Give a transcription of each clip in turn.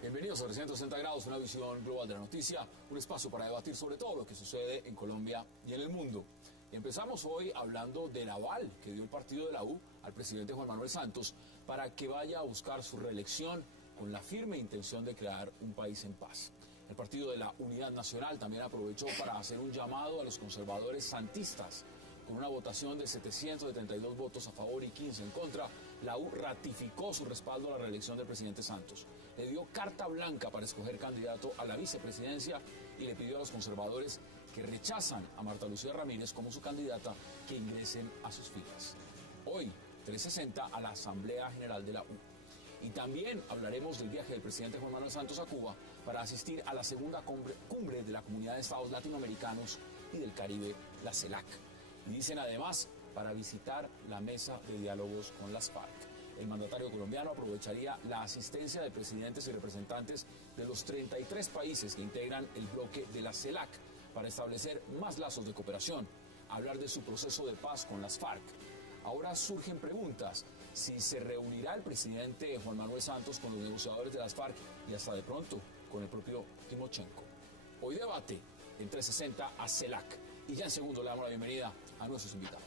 Bienvenidos a 360 grados, una visión global de la noticia, un espacio para debatir sobre todo lo que sucede en Colombia y en el mundo. Y empezamos hoy hablando del aval que dio el partido de la U al presidente Juan Manuel Santos para que vaya a buscar su reelección con la firme intención de crear un país en paz. El Partido de la Unidad Nacional también aprovechó para hacer un llamado a los conservadores santistas. Con una votación de 772 votos a favor y 15 en contra, la U ratificó su respaldo a la reelección del presidente Santos. Le dio carta blanca para escoger candidato a la vicepresidencia y le pidió a los conservadores que rechazan a Marta Lucía Ramírez como su candidata que ingresen a sus filas. Hoy, 360 a la Asamblea General de la U. Y también hablaremos del viaje del presidente Juan Manuel Santos a Cuba para asistir a la segunda cumbre de la Comunidad de Estados Latinoamericanos y del Caribe, la CELAC. Y dicen además para visitar la mesa de diálogos con las FARC. El mandatario colombiano aprovecharía la asistencia de presidentes y representantes de los 33 países que integran el bloque de la CELAC para establecer más lazos de cooperación, hablar de su proceso de paz con las FARC. Ahora surgen preguntas, si se reunirá el presidente Juan Manuel Santos con los negociadores de las FARC y hasta de pronto con el propio Timochenko. Hoy debate en 360 a CELAC y ya en segundo le damos la bienvenida a nuestros invitados.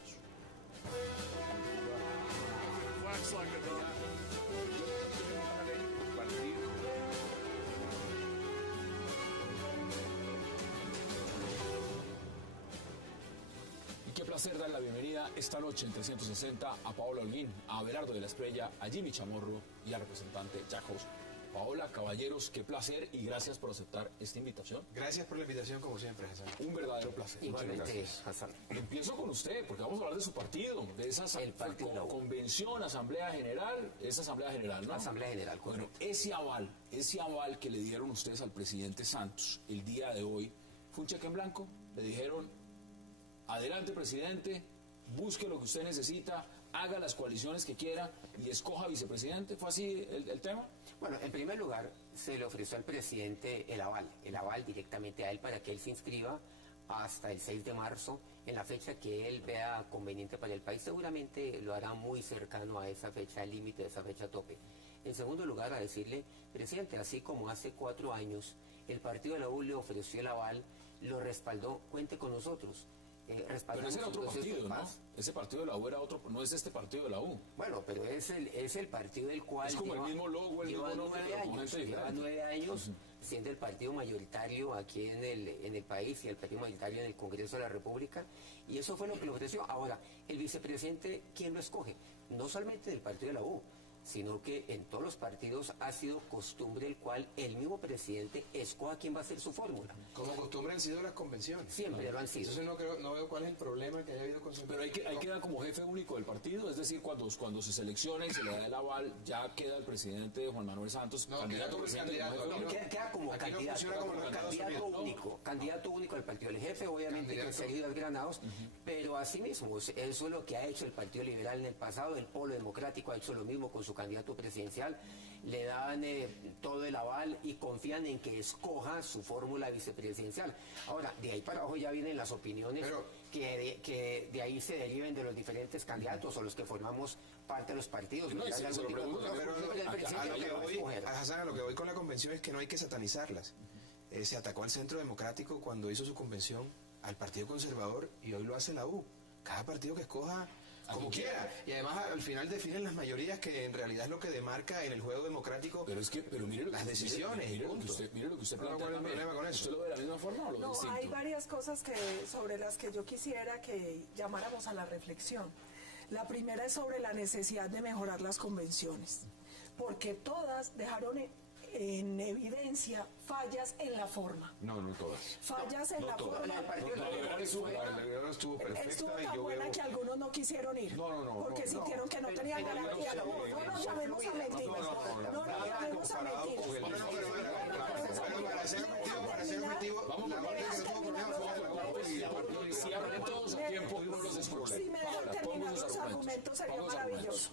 Y qué placer dar la bienvenida esta noche en 360 a Paola Holguín, a Abelardo de la Espriella, a Jimmy Chamorro y al representante Jack House. Paola, caballeros, qué placer y gracias por aceptar esta invitación. Gracias por la invitación, como siempre, Hassan. Un verdadero placer. Igualmente, Hassan. Empiezo con usted, porque vamos a hablar de su partido, de esa convención, asamblea general, esa asamblea general, ¿no? Asamblea general, correcto. Bueno, ese aval que le dieron ustedes al presidente Santos el día de hoy, ¿fue un cheque en blanco? Le dijeron, adelante, presidente, busque lo que usted necesita, haga las coaliciones que quiera y escoja vicepresidente. ¿Fue así el tema? Bueno, en primer lugar, se le ofreció al presidente el aval directamente a él para que él se inscriba hasta el 6 de marzo, en la fecha que él vea conveniente para el país. Seguramente lo hará muy cercano a esa fecha límite, a esa fecha tope. En segundo lugar, a decirle, presidente, así como hace 4 años el partido de la U le ofreció el aval, lo respaldó, cuente con nosotros. Pero ese era otro partido, ¿no? Ese partido de la U era otro, no es este partido de la U. Bueno, pero es el partido del cual es como el mismo logo, el mismo nombre, lleva 9 años siendo el partido mayoritario aquí en el país y el partido mayoritario en el Congreso de la República, y eso fue lo que le ofreció. Ahora, el vicepresidente, ¿quién lo escoge? No solamente del partido de la U, sino que en todos los partidos ha sido costumbre el cual el mismo presidente escoja quién va a ser su fórmula. Como costumbre han sido las convenciones. Siempre lo han sido. Entonces no veo cuál es el problema que haya habido con su... Pero hay que dar como jefe único del partido, es decir, cuando se selecciona y se le da el aval, ya queda el presidente Juan Manuel Santos, candidato presidente. Queda como candidato único del partido. El jefe obviamente que seguido de Granados, pero asimismo, eso es lo que ha hecho el Partido Liberal en el pasado, el Polo Democrático ha hecho lo mismo con su candidato presidencial, le dan todo el aval y confían en que escoja su fórmula vicepresidencial. Ahora, de ahí para abajo ya vienen las opiniones que de ahí se deriven de los diferentes candidatos o los que formamos parte de los partidos. A lo que voy con la convención es que no hay que satanizarlas. Se atacó al Centro Democrático cuando hizo su convención, al Partido Conservador, y hoy lo hace la U. Cada partido que escoja como quiera. Y además al final definen las mayorías, que en realidad es lo que demarca en el juego democrático pero mire las decisiones. Mire lo que usted plantea. ¿Cuál es el problema con eso? ¿Usted lo ve de la misma forma o lo distinto? Hay varias cosas sobre las que yo quisiera que llamáramos a la reflexión. La primera es sobre la necesidad de mejorar las convenciones, porque todas dejaron en evidencia fallas en la forma. No todas. Fallas en la forma. Estuvo perfecta. Estuvo tan buena que algunos no quisieron ir. Porque sintieron que no tenían garantía. No nos llamemos a mentiras. No nos llamemos a mentiras. Para ser objetivo, si hablan todo su tiempo, no los escuchen. Si me dejan terminar los argumentos sería maravilloso.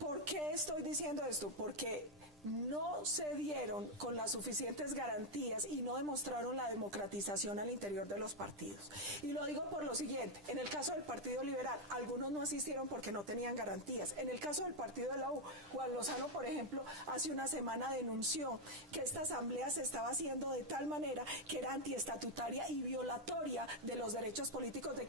¿Por qué estoy diciendo esto? Porque no se dieron con las suficientes garantías y no demostraron la democratización al interior de los partidos. Y lo digo por lo siguiente, en el caso del Partido Liberal, algunos no asistieron porque no tenían garantías. En el caso del Partido de la U, Juan Lozano, por ejemplo, hace una semana denunció que esta asamblea se estaba haciendo de tal manera que era antiestatutaria y violatoria de los derechos políticos de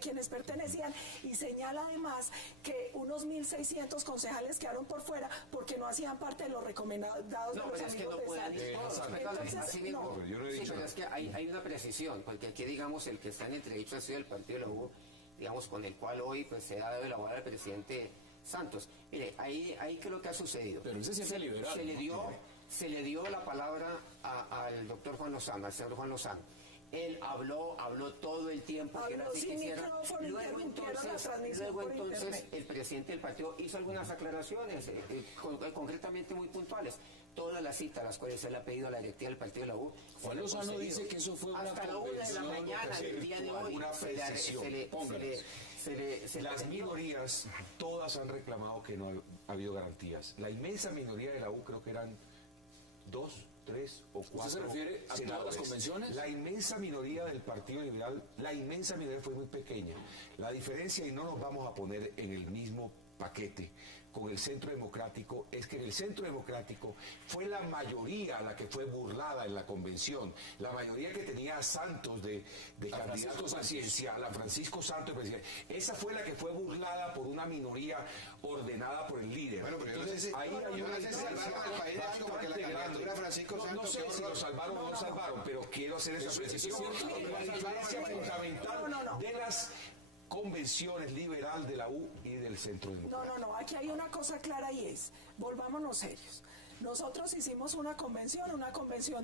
quienes pertenecían, y señala además que unos 1.600 concejales quedaron por fuera porque no hacían parte de los recomendados de los amigos de Santos. Entonces, no. Pero es que hay una precisión, porque aquí, digamos, el que está en entredicho ha sido el Partido de la U, digamos, con el cual hoy pues se ha dado el aval al presidente Santos. Mire, ahí ¿qué es lo que ha sucedido? Pero él se siente liberal. Se le dio la palabra al doctor Juan Lozano, al señor Juan Lozano. Él habló todo el tiempo. Habló sin micrófono, luego entonces el presidente del partido hizo algunas aclaraciones, concretamente muy puntuales. Todas las citas a las cuales él ha pedido a la directiva del partido de la U. Juan Lozano dice que eso fue una hasta la 1 de la mañana del día de hoy. Las minorías, todas han reclamado que no ha habido garantías. La inmensa minoría de la U, creo que eran 2, 3 o 4. ¿Usted se refiere a todas las convenciones? La inmensa minoría del Partido Liberal, la inmensa minoría fue muy pequeña. La diferencia, y no nos vamos a poner en el mismo paquete con el Centro Democrático, es que en el Centro Democrático fue la mayoría la que fue burlada en la convención, la mayoría que tenía a Santos de candidato presidencial, a Francisco Santos de presidente, esa fue la que fue burlada por una minoría ordenada por el líder. Bueno, pero entonces ahí hay una diferencia bastante grande. No sé si lo salvaron o no lo salvaron, pero quiero hacer esa precisión. La diferencia fundamental de las convenciones liberal de la U y del Centro Democrático. No, aquí hay una cosa clara y es, volvámonos serios. Nosotros hicimos una convención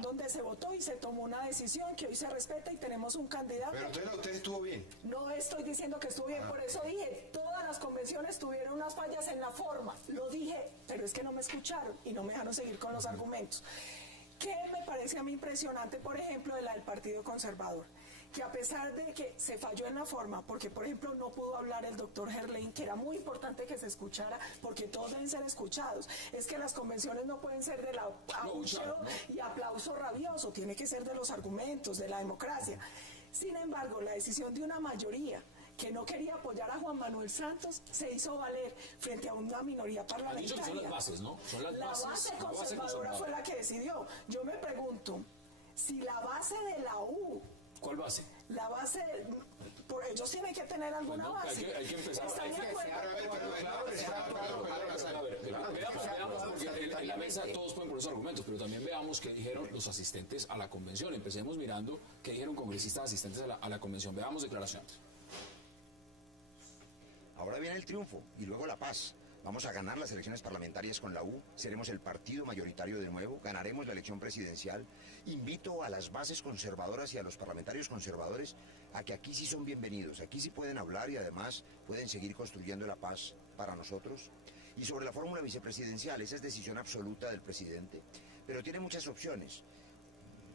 donde se votó y se tomó una decisión que hoy se respeta y tenemos un candidato. Pero entonces usted estuvo bien. No estoy diciendo que estuvo bien, por eso dije, todas las convenciones tuvieron unas fallas en la forma. Lo dije, pero es que no me escucharon y no me dejaron seguir con los argumentos. ¿Qué me parece a mí impresionante, por ejemplo, de la del Partido Conservador? Que a pesar de que se falló en la forma, porque por ejemplo no pudo hablar el doctor Gerlain, que era muy importante que se escuchara, porque todos deben ser escuchados, es que las convenciones no pueden ser del abucheo y aplauso rabioso, tiene que ser de los argumentos, de la democracia. Sin embargo, la decisión de una mayoría que no quería apoyar a Juan Manuel Santos se hizo valer frente a una minoría parlamentaria. Son las bases, ¿no? Son las la base conservadora fue la que decidió. Yo me pregunto, si la base de la U... ¿Cuál base? La base, por ellos tienen que tener alguna base. Hay que empezar. ¿Están de acuerdo? Veamos, porque en la mesa todos pueden poner sus argumentos, pero también veamos qué dijeron los asistentes a la convención. Empecemos mirando qué dijeron congresistas asistentes a la convención. Veamos declaraciones. Ahora viene el triunfo y luego la paz. Vamos a ganar las elecciones parlamentarias con la U, seremos el partido mayoritario de nuevo, ganaremos la elección presidencial. Invito a las bases conservadoras y a los parlamentarios conservadores a que aquí sí son bienvenidos, aquí sí pueden hablar y además pueden seguir construyendo la paz para nosotros. Y sobre la fórmula vicepresidencial, esa es decisión absoluta del presidente, pero tiene muchas opciones.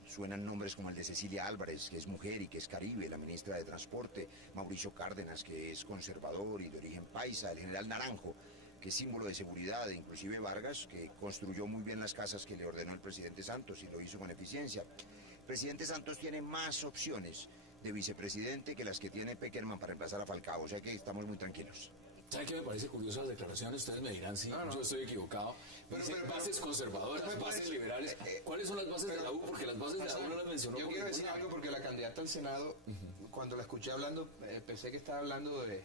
Suenan nombres como el de Cecilia Álvarez, que es mujer y que es caribe, la ministra de Transporte, Mauricio Cárdenas, que es conservador y de origen paisa, el general Naranjo, que es símbolo de seguridad, e inclusive Vargas, que construyó muy bien las casas que le ordenó el presidente Santos y lo hizo con eficiencia. El presidente Santos tiene más opciones de vicepresidente que las que tiene Peckerman para reemplazar a Falcao, o sea que estamos muy tranquilos. ¿Sabe qué me parece curioso las declaraciones? Ustedes me dirán si yo estoy equivocado. Dice bases conservadoras, bases liberales. ¿Cuáles son las bases de la U? Porque las bases de la U no las mencionó. Yo quiero decir algo porque la candidata al Senado, cuando la escuché hablando, pensé que estaba hablando de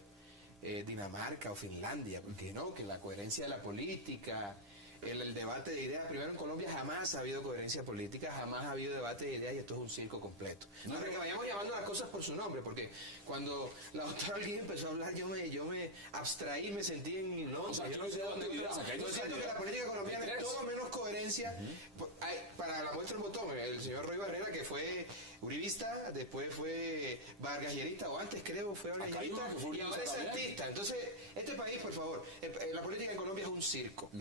Dinamarca o Finlandia, porque no, que la coherencia de la política, el debate de ideas. Primero, en Colombia jamás ha habido coherencia política, jamás ha habido debate de ideas y esto es un circo completo. No, que vayamos llamando las cosas por su nombre, porque cuando la otra alguien empezó a hablar, yo me abstraí, me sentí en Londres. O sea, yo no sé dónde vivías acá. Yo siento que la política colombiana es todo menos coherencia. Para la muestra el botón, el señor Roy Barrera, que fue uribista, después fue vargallerista, o antes creo fue vargallerista, y ahora es artista. Entonces, este país, por favor, la política en Colombia es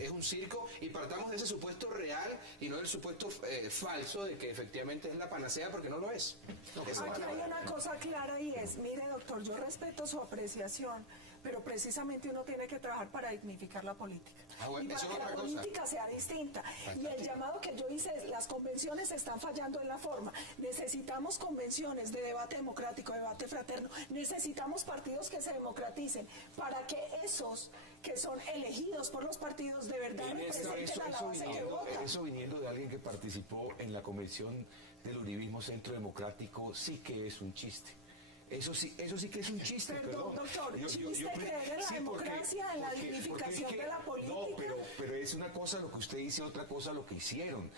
un circo, y partamos de ese supuesto real y no del supuesto falso de que efectivamente es la panacea, porque no lo es. Aquí hay una cosa clara y es, mire doctor, yo respeto su apreciación, pero precisamente uno tiene que trabajar para dignificar la política. Bueno, y para que la política sea distinta. Y el llamado que yo hice es, las convenciones están fallando en la forma. Necesitamos convenciones de debate democrático, debate fraterno. Necesitamos partidos que se democraticen para que esos que son elegidos por los partidos de verdad representen a la base que vota. Eso viniendo de alguien que participó en la convención del Uribismo Centro Democrático, sí que es un chiste. Eso sí que es un chiste, perdón. Doctor, chiste creer en la democracia, en la dignificación de la política. No, pero es una cosa lo que usted dice, otra cosa lo que hicieron.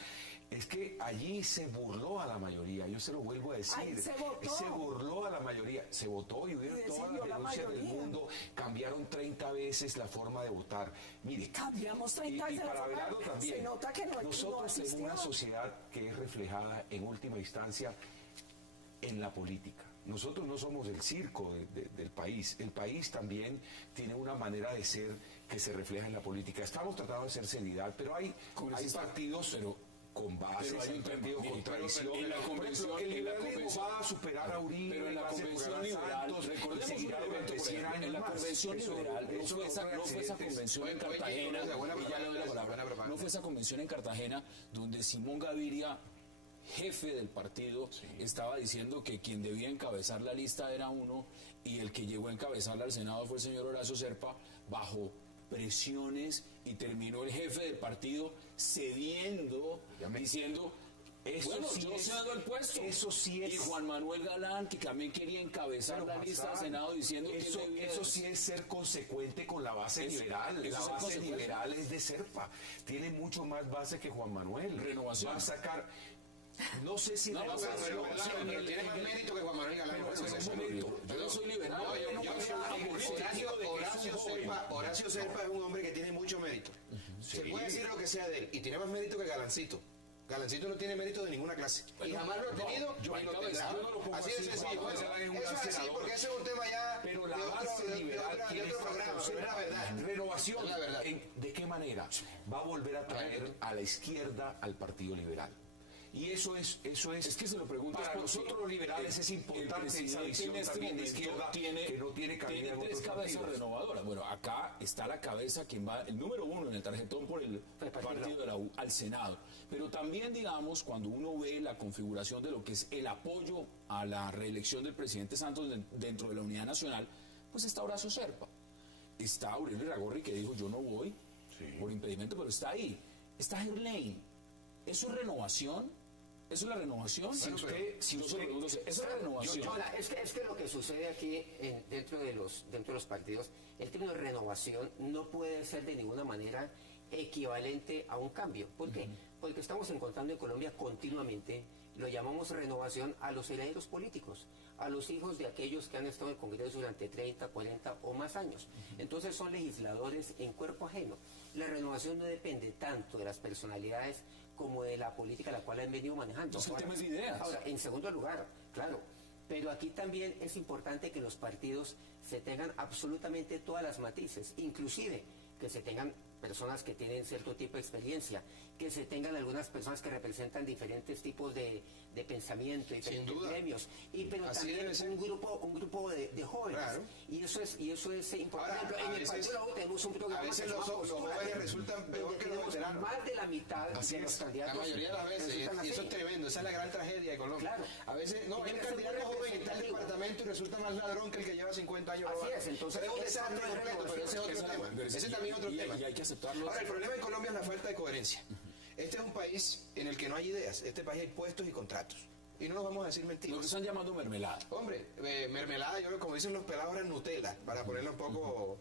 Es que allí se burló a la mayoría, yo se lo vuelvo a decir. Ay, se votó. Se burló a la mayoría, se votó y hubieron todas las denuncias del mundo, cambiaron 30 veces la forma de votar. Mire, cambiamos 30 veces y para la forma, verlo también, se nota que nosotros no tenemos una sociedad que es reflejada en última instancia en la política. Nosotros no somos el circo del país. El país también tiene una manera de ser que se refleja en la política. Estamos tratando de hacer seriedad, pero hay partidos con bases, pero hay un partido con tradición. En la convención, el liberalismo va a superar a Uribe, pero en la convención liberal, recordemos un elemento, por ejemplo, en la convención liberal, no fue esa convención en Cartagena, y ya le doy la palabra, no fue esa convención en Cartagena donde Simón Gaviria, jefe del partido, estaba diciendo que quien debía encabezar la lista era uno y el que llegó a encabezarla al Senado fue el señor Horacio Serpa bajo presiones, y terminó el jefe del partido cediendo, diciendo, bueno, sí yo cedo el puesto. Eso sí es. Y Juan Manuel Galán, que también quería encabezar la lista del Senado, diciendo que eso sí es ser consecuente con la base liberal. La base liberal es de Serpa. Tiene mucho más base que Juan Manuel. Renovación. Va a sacar... No sé si pero tiene más mérito que Juan Manuel Galán. Yo no soy liberal. Horacio Serpa es un hombre que tiene mucho mérito. Se puede decir lo que sea de él, y tiene más mérito que Galancito. Galancito no tiene mérito de ninguna clase. Y jamás lo ha tenido, y lo tendrá. Así de sencillo. Eso es así, porque ese es un tema ya pero la base liberal de otro programa. Pero es la verdad. Renovación. La verdad. ¿De qué manera? Va a volver a traer a la izquierda al Partido Liberal. Y eso es que se lo pregunto para nosotros los liberales es importante esa visión también de izquierda que no tiene cabida en tres otros cabezas partidos. renovadoras. Bueno, acá está la cabeza quien va, el número uno en el tarjetón por el partido de la U al Senado. Pero también, digamos, cuando uno ve la configuración de lo que es el apoyo a la reelección del presidente Santos dentro de la Unidad Nacional, pues está Horacio Serpa. Está Aurelio Iragorri, que dijo yo no voy por impedimento, pero está ahí. Está Gerlain. ¿Eso es renovación? ¿Eso es la renovación? ¿Eso es la renovación? Es que lo que sucede aquí dentro de los partidos, el término de renovación no puede ser de ninguna manera equivalente a un cambio. ¿Por qué? Porque estamos encontrando en Colombia continuamente, lo llamamos renovación a los herederos políticos, a los hijos de aquellos que han estado en el Congreso durante 30, 40 o más años. Entonces son legisladores en cuerpo ajeno. La renovación no depende tanto de las personalidades como de la política a la cual han venido manejando. Entonces, el tema es de ideas. Ahora, en segundo lugar, claro, pero aquí también es importante que los partidos se tengan absolutamente todas las matices, inclusive que se tengan personas que tienen cierto tipo de experiencia, que se tengan algunas personas que representan diferentes tipos de pensamiento, diferentes gremios, pero así también un grupo de jóvenes. Claro. Y eso es importante. Ahora, en el Partido de la U tenemos un programa. A veces los jóvenes resultan peor que los veteranos. Más de la mitad de los candidatos. La mayoría de las veces, y eso es tremendo, esa es la gran tragedia de Colombia. Claro. A veces, hay un candidato joven en tal departamento y resulta más ladrón que el que lleva 50 años. Así es, entonces es un desastre completo, pero ese es otro tema. Ese también es otro tema. Y hay que aceptarlo. Ahora, el problema en Colombia es la falta de coherencia. Este es un país en el que no hay ideas. Este país hay puestos y contratos. Y no nos vamos a decir mentiras. Lo que están llamando mermelada. Hombre, mermelada, yo como dicen los pelados, era Nutella, para ponerlo un poco...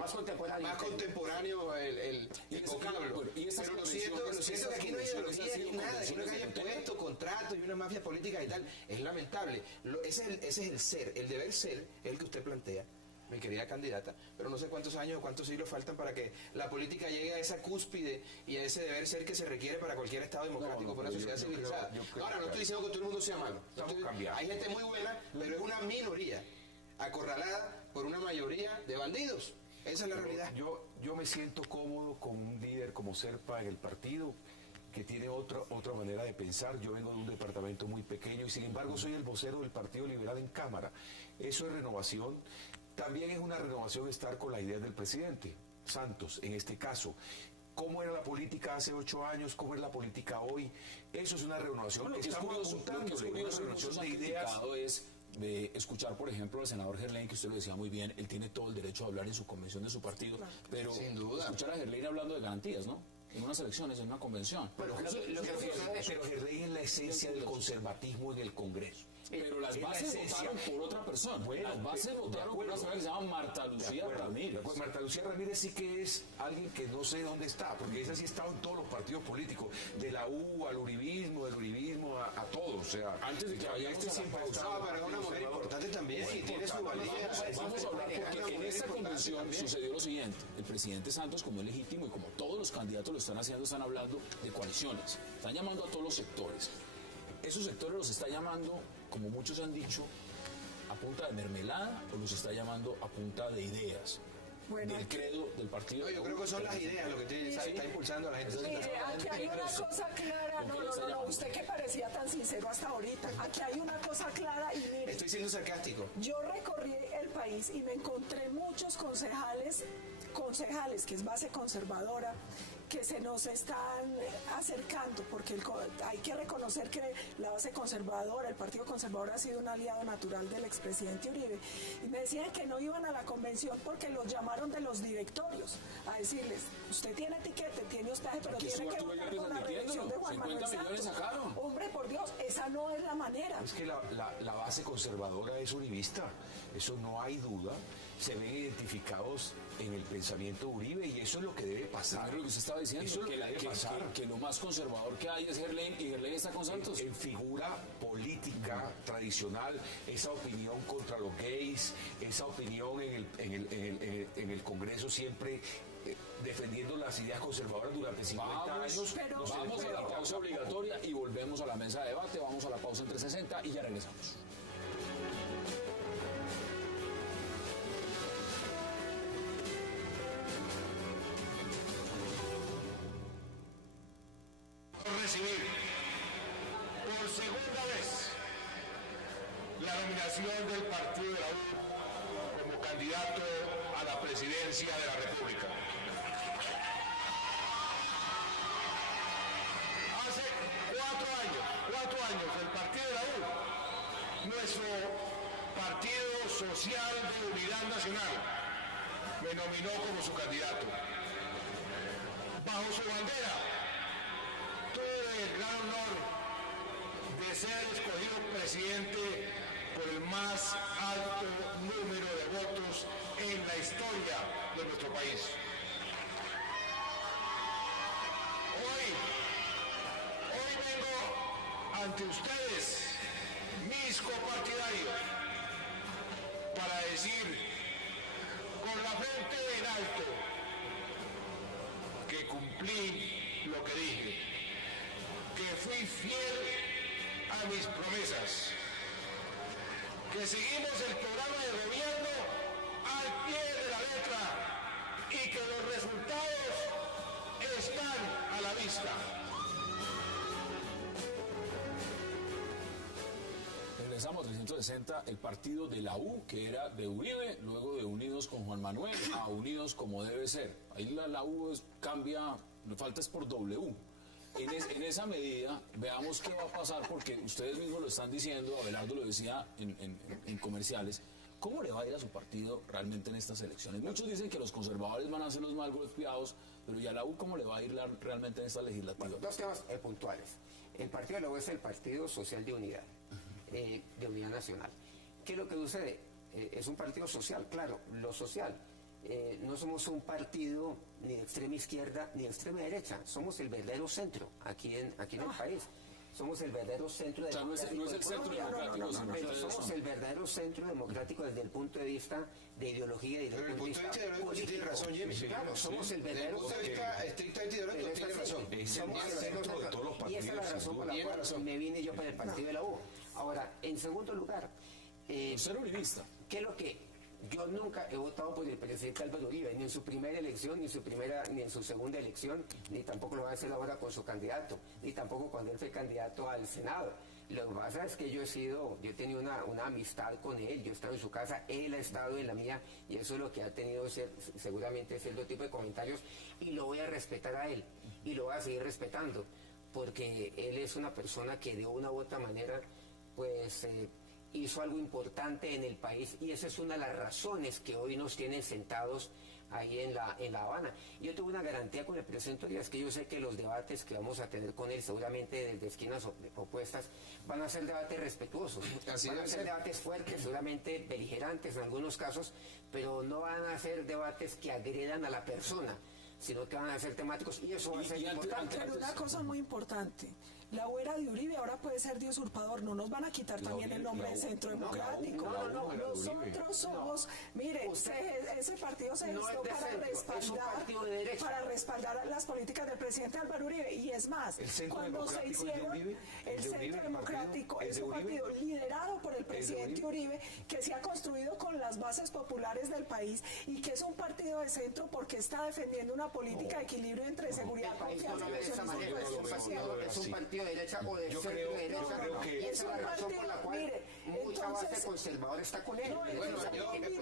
más contemporáneo el vocablo. Pero lo cierto es que aquí no hay ideología ni nada, sino que hay puestos, contratos y una mafia política y tal. Es lamentable. Ese es el ser, el deber ser, es el que usted plantea, mi querida candidata, pero no sé cuántos años o cuántos siglos faltan para que la política llegue a esa cúspide y a ese deber ser que se requiere para cualquier Estado democrático, por una sociedad civilizada. Ahora, no estoy diciendo que todo el mundo sea malo. Hay gente muy buena, pero es una minoría, acorralada por una mayoría de bandidos. Esa es la realidad. Yo me siento cómodo con un líder como Serpa en el partido, que tiene otra manera de pensar. Yo vengo de un departamento muy pequeño y sin embargo soy el vocero del Partido Liberal en Cámara. Eso es renovación. también es una renovación estar con las ideas del presidente Santos, en este caso. ¿Cómo era la política hace 8 años? ¿Cómo es la política hoy? Eso es una renovación. Bueno, lo que es curioso, una renovación de ideas es de escuchar, por ejemplo, al senador Gerlain, que usted lo decía muy bien, él tiene todo el derecho a hablar en su convención de su partido, pero sin duda, escuchar a Gerlain hablando de garantías, ¿no? En unas elecciones, en una convención. Pero Gerlain es la esencia del conservatismo en el Congreso. Pero las bases votaron por otra persona. Bueno, las bases votaron por una señora que se llama Marta Lucía Ramírez. Pues Marta Lucía Ramírez sí que es alguien que no sé dónde está, porque esa sí ha estado en todos los partidos políticos, de la U al uribismo, del uribismo a todo. O sea, antes de que vayamos a siempre ha No, pero es una mujer importante también y tiene su valía. Vamos a hablar porque en esta convención sucedió lo siguiente. El presidente Santos, como es legítimo y como todos los candidatos lo están haciendo, están hablando de coaliciones. Están llamando a todos los sectores. Esos sectores los está llamando, como muchos han dicho, a punta de mermelada, o los está llamando a punta de ideas. Bueno, del credo del partido. No, yo creo que son las ideas lo que está impulsando a la gente. Mire, aquí hay una cosa clara, no, usted que parecía tan sincero hasta ahorita, aquí hay una cosa clara y mire, Estoy siendo sarcástico. yo recorrí el país y me encontré muchos concejales, que es base conservadora, que se nos están acercando, porque hay que reconocer que la base conservadora, el Partido Conservador ha sido un aliado natural del expresidente Uribe, y me decían que no iban a la convención porque los llamaron de los directorios a decirles, usted tiene etiquete, tiene hospedaje, pero tiene que votar con la reelección de Juan Manuel Santos. Hombre, por Dios, esa no es la manera. Es que la base conservadora es uribista, eso no hay duda. Se ven identificados en el pensamiento de Uribe y eso es lo que debe pasar. Lo que usted estaba diciendo, eso es lo que debe pasar. Que lo más conservador que hay es Gerlain y Gerlain está con Santos. En figura política tradicional, esa opinión contra los gays, esa opinión en el Congreso siempre defendiendo las ideas conservadoras durante 50 años. Vamos a la pausa obligatoria y volvemos a la mesa de debate. Vamos a la pausa entre 60 y ya regresamos. Recibir por segunda vez la nominación del Partido de la U como candidato a la presidencia de la República. Hace 4 años, el Partido de la U, nuestro Partido Social de Unidad Nacional, me nominó como su candidato. Bajo su bandera, tuve el gran honor de ser escogido presidente por el más alto número de votos en la historia de nuestro país. Hoy vengo ante ustedes, mis copartidarios, para decir con la frente en alto que cumplí lo que dije, que fui fiel a mis promesas, que seguimos el programa de gobierno al pie de la letra y que los resultados están a la vista. Regresamos a 360, el partido de la U, que era de Uribe, luego de Unidos con Juan Manuel, a Unidos como debe ser. Ahí la U cambia, le falta es por W. En esa medida, veamos qué va a pasar, porque ustedes mismos lo están diciendo, Abelardo lo decía en comerciales, ¿cómo le va a ir a su partido realmente en estas elecciones? Muchos dicen que los conservadores van a ser los más golpeados, pero ¿y a la U cómo le va a ir realmente en esta legislativa? Bueno, dos temas puntuales. El partido de la U es el Partido Social de Unidad, de Unidad Nacional. ¿Qué es lo que sucede? Es un partido social, claro, lo social. No somos un partido ni de extrema izquierda ni de extrema derecha, somos el verdadero centro aquí en el país. Somos el verdadero centro democrático. O sea, no es el centro democrático, pero somos el verdadero centro democrático desde el punto de vista de ideología y desde el punto de vista ideológico sí tiene razón, Jimmy. Claro, somos el verdadero centro. Desde el punto de vista estrictamente ideológico tiene razón. Somos el centro de todos los partidos. Y esa es la razón por la cual me vine yo para el partido de la U. Ahora, en segundo lugar... ser uribista. ¿Qué es lo que Yo nunca he votado por el presidente Álvaro Uribe, ni en su primera elección, ni en su segunda elección, ni tampoco lo va a hacer ahora con su candidato, ni tampoco cuando él fue candidato al Senado. Lo que pasa es que yo he tenido una amistad con él, yo he estado en su casa, él ha estado en la mía, y eso es lo que ha tenido seguramente cierto tipo de comentarios, y lo voy a respetar a él, y lo voy a seguir respetando, porque él es una persona que de una u otra manera, pues hizo algo importante en el país, y esa es una de las razones que hoy nos tienen sentados ahí en La Habana. Yo tuve una garantía con el presidente Uribe, es que yo sé que los debates que vamos a tener con él, seguramente desde esquinas opuestas, van a ser debates respetuosos, van a ser debates fuertes, seguramente beligerantes en algunos casos, pero no van a ser debates que agredan a la persona, sino que van a ser temáticos, y eso va a ser importante. Pero una cosa muy importante, la U era de Uribe, ahora puede ser de usurpador, no nos van a quitar también el nombre de Centro Democrático. Nosotros somos, mire, ese partido se gestó para respaldar las políticas del presidente Álvaro Uribe, y es más, cuando se hicieron, el Centro Democrático es un partido liderado por el presidente Uribe, que se ha construido con las bases populares del país, y que es un partido de centro porque está defendiendo una política de equilibrio entre seguridad, confianza y es un partido de derecha o de centro derecha, y esa es la razón por la cual mucha base conservadora está con él. Bueno,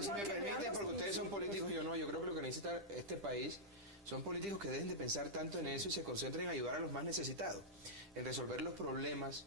si me permiten, porque ustedes son políticos y yo no, yo creo que lo que necesita este país son políticos que dejen de pensar tanto en eso y se concentren en ayudar a los más necesitados, en resolver los problemas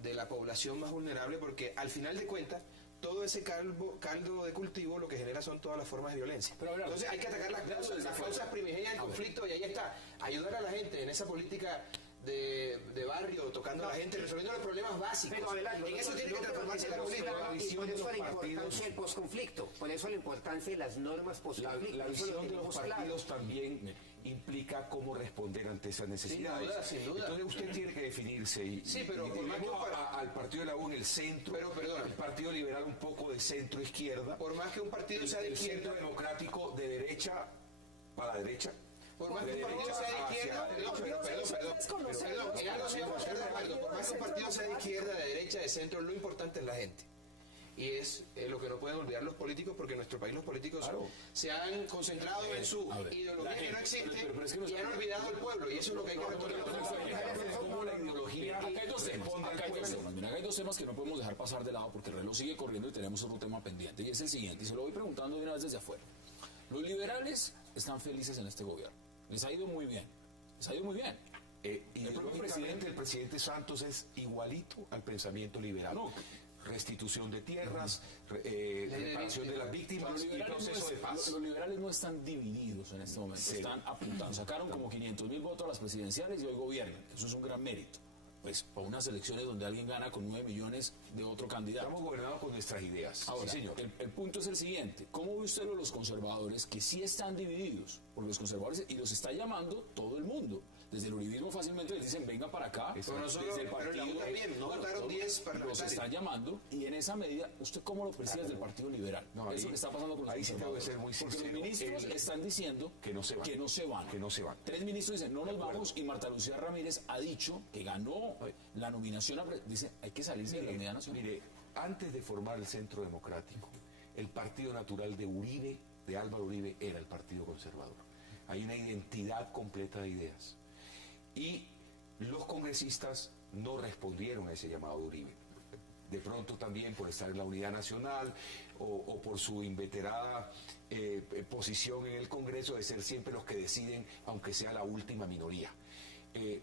de la población más vulnerable, porque al final de cuentas todo ese caldo de cultivo lo que genera son todas las formas de violencia. Entonces hay que atacar las causas primigenias del conflicto, y ahí está, ayudar a la gente en esa política de barrio, tocando a la gente, resolviendo los problemas básicos. Pero Abelardo, en eso tiene que transformarse la política. Y por eso la importancia del posconflicto, por eso la importancia de las normas postconflicto. La visión de los partidos también implica cómo responder ante esas necesidades. Sin duda. Entonces usted tiene que definirse pero por más que al partido de la U en el centro, el Partido Liberal un poco de centro-izquierda. Por más que un partido sea de izquierda, el Centro Democrático de derecha para la derecha. Por más que un partido sea de izquierda, por más que un partido sea de izquierda, de derecha, de centro, lo importante es la gente. Y es lo que no pueden olvidar los políticos, porque en nuestro país los políticos se han concentrado en su ideología que no existe, y han olvidado al pueblo, y eso es lo que hay que retornar. Como la ideología. Acá hay dos temas que no podemos dejar pasar de lado, porque el reloj sigue corriendo y tenemos otro tema pendiente, y es el siguiente, y se lo voy preguntando de una vez desde afuera. Los liberales están felices en este gobierno. Les ha ido muy bien. Les ha ido muy bien. Ideológicamente el presidente Santos es igualito al pensamiento liberal. Restitución de tierras, reparación de las víctimas y proceso de paz. Los liberales no están divididos en este momento, están apuntados. Sacaron como 500.000 votos a las presidenciales y hoy gobiernan. Eso es un gran mérito. Pues para unas elecciones donde alguien gana con 9 millones de otro candidato. Estamos gobernados con nuestras ideas. Ahora, sí, señor. El punto es el siguiente. ¿Cómo ve usted los conservadores que sí están divididos? Porque los conservadores, y los está llamando todo el mundo. Desde el uribismo fácilmente les dicen, venga para acá. Desde el partido también, no votaron 10 parlamentarios. Los están llamando, y en esa medida, ¿usted cómo lo percibe desde el Partido Liberal? Eso que está pasando con los conservadores. Sí tengo que ser muy sincero. Porque los ministros están diciendo que no se van. 3 ministros dicen, no nos vamos, y Marta Lucía Ramírez ha dicho que ganó la nominación. Dice, hay que salirse de la unidad nacional. Mire, antes de formar el Centro Democrático, el partido natural de Uribe, de Álvaro Uribe, era el Partido Conservador. Hay una identidad completa de ideas. Y los congresistas no respondieron a ese llamado de Uribe. De pronto también por estar en la unidad nacional o por su inveterada posición en el Congreso de ser siempre los que deciden, aunque sea la última minoría.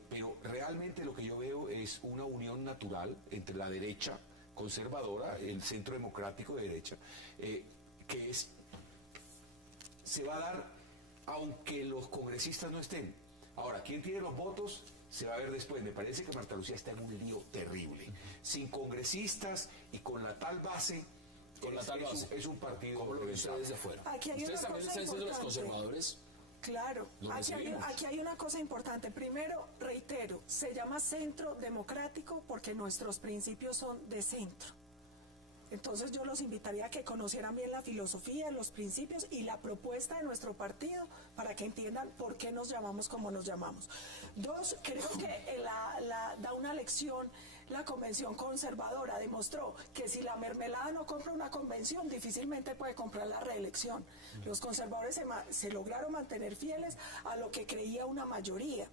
Pero realmente lo que yo veo es una unión natural entre la derecha conservadora, el Centro Democrático de derecha, que se va a dar aunque los congresistas no estén. Ahora, ¿quién tiene los votos? Se va a ver después. Me parece que Marta Lucía está en un lío terrible. Sin congresistas y con la tal base, es un partido como lo ven ustedes de afuera. Ustedes también están diciendo los conservadores. Claro, aquí hay una cosa importante. Primero, reitero, se llama Centro Democrático porque nuestros principios son de centro. Entonces yo los invitaría a que conocieran bien la filosofía, los principios y la propuesta de nuestro partido para que entiendan por qué nos llamamos como nos llamamos. 2, creo que da una lección la convención conservadora demostró que si la mermelada no compra una convención, difícilmente puede comprar la reelección. Los conservadores se lograron mantener fieles a lo que creía una mayoría.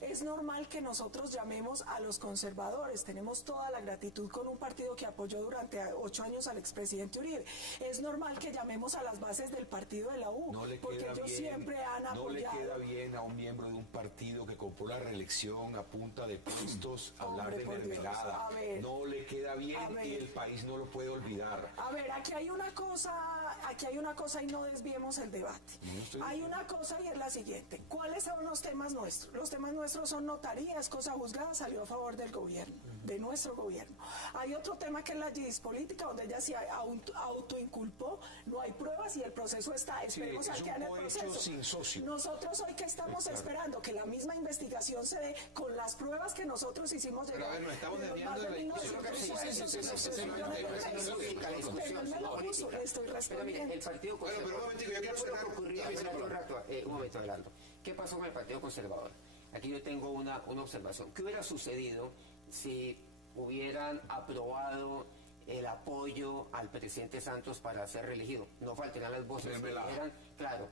Es normal que nosotros llamemos a los conservadores. Tenemos toda la gratitud con un partido que apoyó durante 8 años al expresidente Uribe. Es normal que llamemos a las bases del partido de la U, porque ellos siempre han apoyado. No le queda bien a un miembro de un partido que compró la reelección a punta de puestos hablar de mermelada. No le queda bien y el país no lo puede olvidar. A ver, aquí hay una cosa y no desviemos el debate. Hay una cosa y es la siguiente. ¿Cuáles son los temas nuestros? Los temas nuestros son notarías, cosa juzgada, salió a favor del gobierno, de nuestro gobierno. Hay otro tema que es la juris política, donde ella se autoinculpó, no hay pruebas y el proceso está, esperemos a que hagan el proceso. Sin socio. Nosotros hoy que estamos esperando que la misma investigación se dé con las pruebas que nosotros hicimos llegar. Pero a ver, nos estamos desviando de la discusión. Estoy respondiendo. El Partido Conservador. Un momento, Adelanto. ¿Qué pasó con el Partido Conservador? Aquí yo tengo una observación. ¿Qué hubiera sucedido si hubieran aprobado el apoyo al presidente Santos para ser reelegido? No faltarían las voces que dijeran, claro,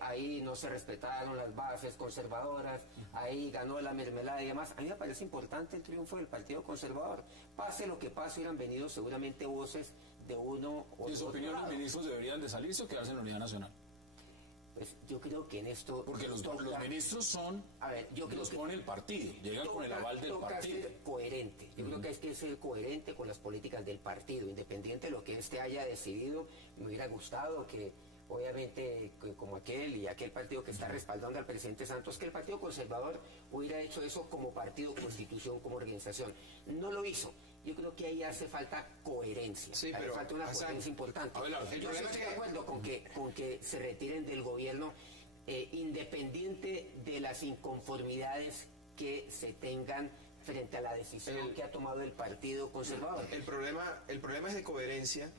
ahí no se respetaron las bases conservadoras, ahí ganó la mermelada y demás. A mí me parece importante el triunfo del Partido Conservador. Pase lo que pase, hubieran venido seguramente voces de uno o ¿Y en su opinión los ministros deberían de salirse o quedarse en la Unidad Nacional? Pues yo creo que en esto... Porque los ministros son... A ver, yo creo los que pone el partido, llegan con el aval del partido. Ser coherente. Yo creo que hay que ser coherente con las políticas del partido, independiente de lo que éste haya decidido. Me hubiera gustado que, obviamente, como aquel y aquel partido que está respaldando al presidente Santos, que el Partido Conservador hubiera hecho eso como partido, constitución, como organización. No lo hizo. Yo creo que ahí hace falta coherencia. Sí, pero falta una coherencia importante. Yo estoy de acuerdo con que se retiren del gobierno, independiente de las inconformidades que se tengan frente a la decisión que ha tomado el Partido Conservador. El problema es de coherencia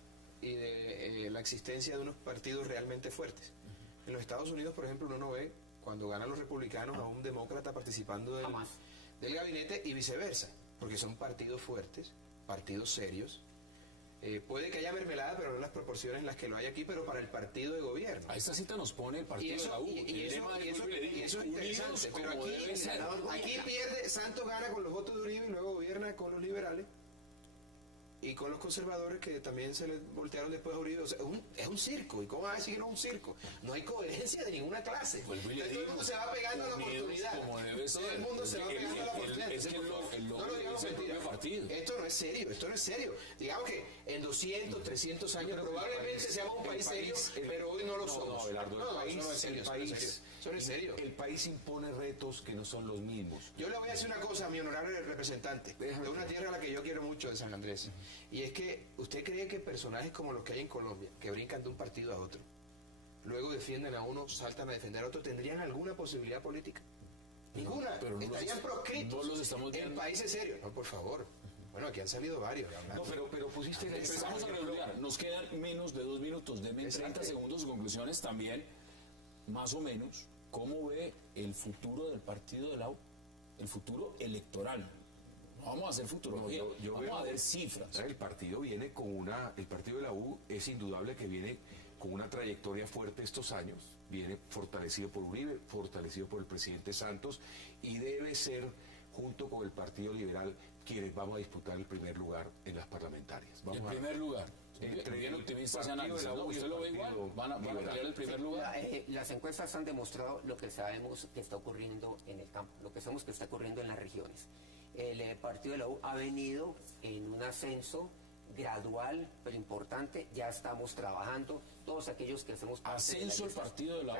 y de la existencia de unos partidos realmente fuertes. En los Estados Unidos, por ejemplo, uno no ve cuando ganan los republicanos a un demócrata participando del gabinete y viceversa. Porque son partidos fuertes, partidos serios. Puede que haya mermelada, pero no en las proporciones en las que lo hay aquí, pero para el partido de gobierno. A esta cita nos pone el partido de la U. Y eso es interesante. Pero aquí pierde, Santos gana con los votos de Uribe y luego gobierna con los liberales. Y con los conservadores que también se les voltearon después a Uribe. O sea, es un circo. ¿Y cómo va a decir que no es un circo? No hay coherencia de ninguna clase. Pues todo el mundo se va pegando a la oportunidad. Todo el mundo se va pegando a la oportunidad. No lo digamos mentira. Esto no es serio. Digamos que en 200, 300 años probablemente seamos un país serio, pero hoy no lo somos. El país impone retos que no son los mismos. Yo le voy a decir una cosa a mi honorable representante de una tierra a la que yo quiero mucho, de San Andrés. Y es que usted cree que personajes como los que hay en Colombia, que brincan de un partido a otro, luego defienden a uno, saltan a defender a otro, ¿tendrían alguna posibilidad política? Ninguna. Pero estarían proscritos no los estamos en países serios. No, por favor. Bueno, aquí han salido varios. No, pero pusiste... Empezamos a redondear. Nos quedan menos de 2 minutos. Deme 30 segundos de conclusiones también, más o menos. ¿Cómo ve el futuro del partido de la U? El futuro electoral. No vamos a hacer futurología, vamos a ver cifras. El partido viene con el partido de la U es indudable que viene con una trayectoria fuerte estos años, viene fortalecido por Uribe, fortalecido por el presidente Santos y debe ser, junto con el Partido Liberal, quienes vamos a disputar el primer lugar en las parlamentarias. El primer lugar. Bien optimista ese análisis, ¿no? ¿Usted lo ve igual? ¿Van a pelear el primer lugar? Las encuestas han demostrado lo que sabemos que está ocurriendo en el campo, lo que sabemos que está ocurriendo en las regiones. El partido de la U ha venido en un ascenso gradual pero importante. Ya estamos trabajando todos aquellos que hacemos parte ascenso el partido de la U.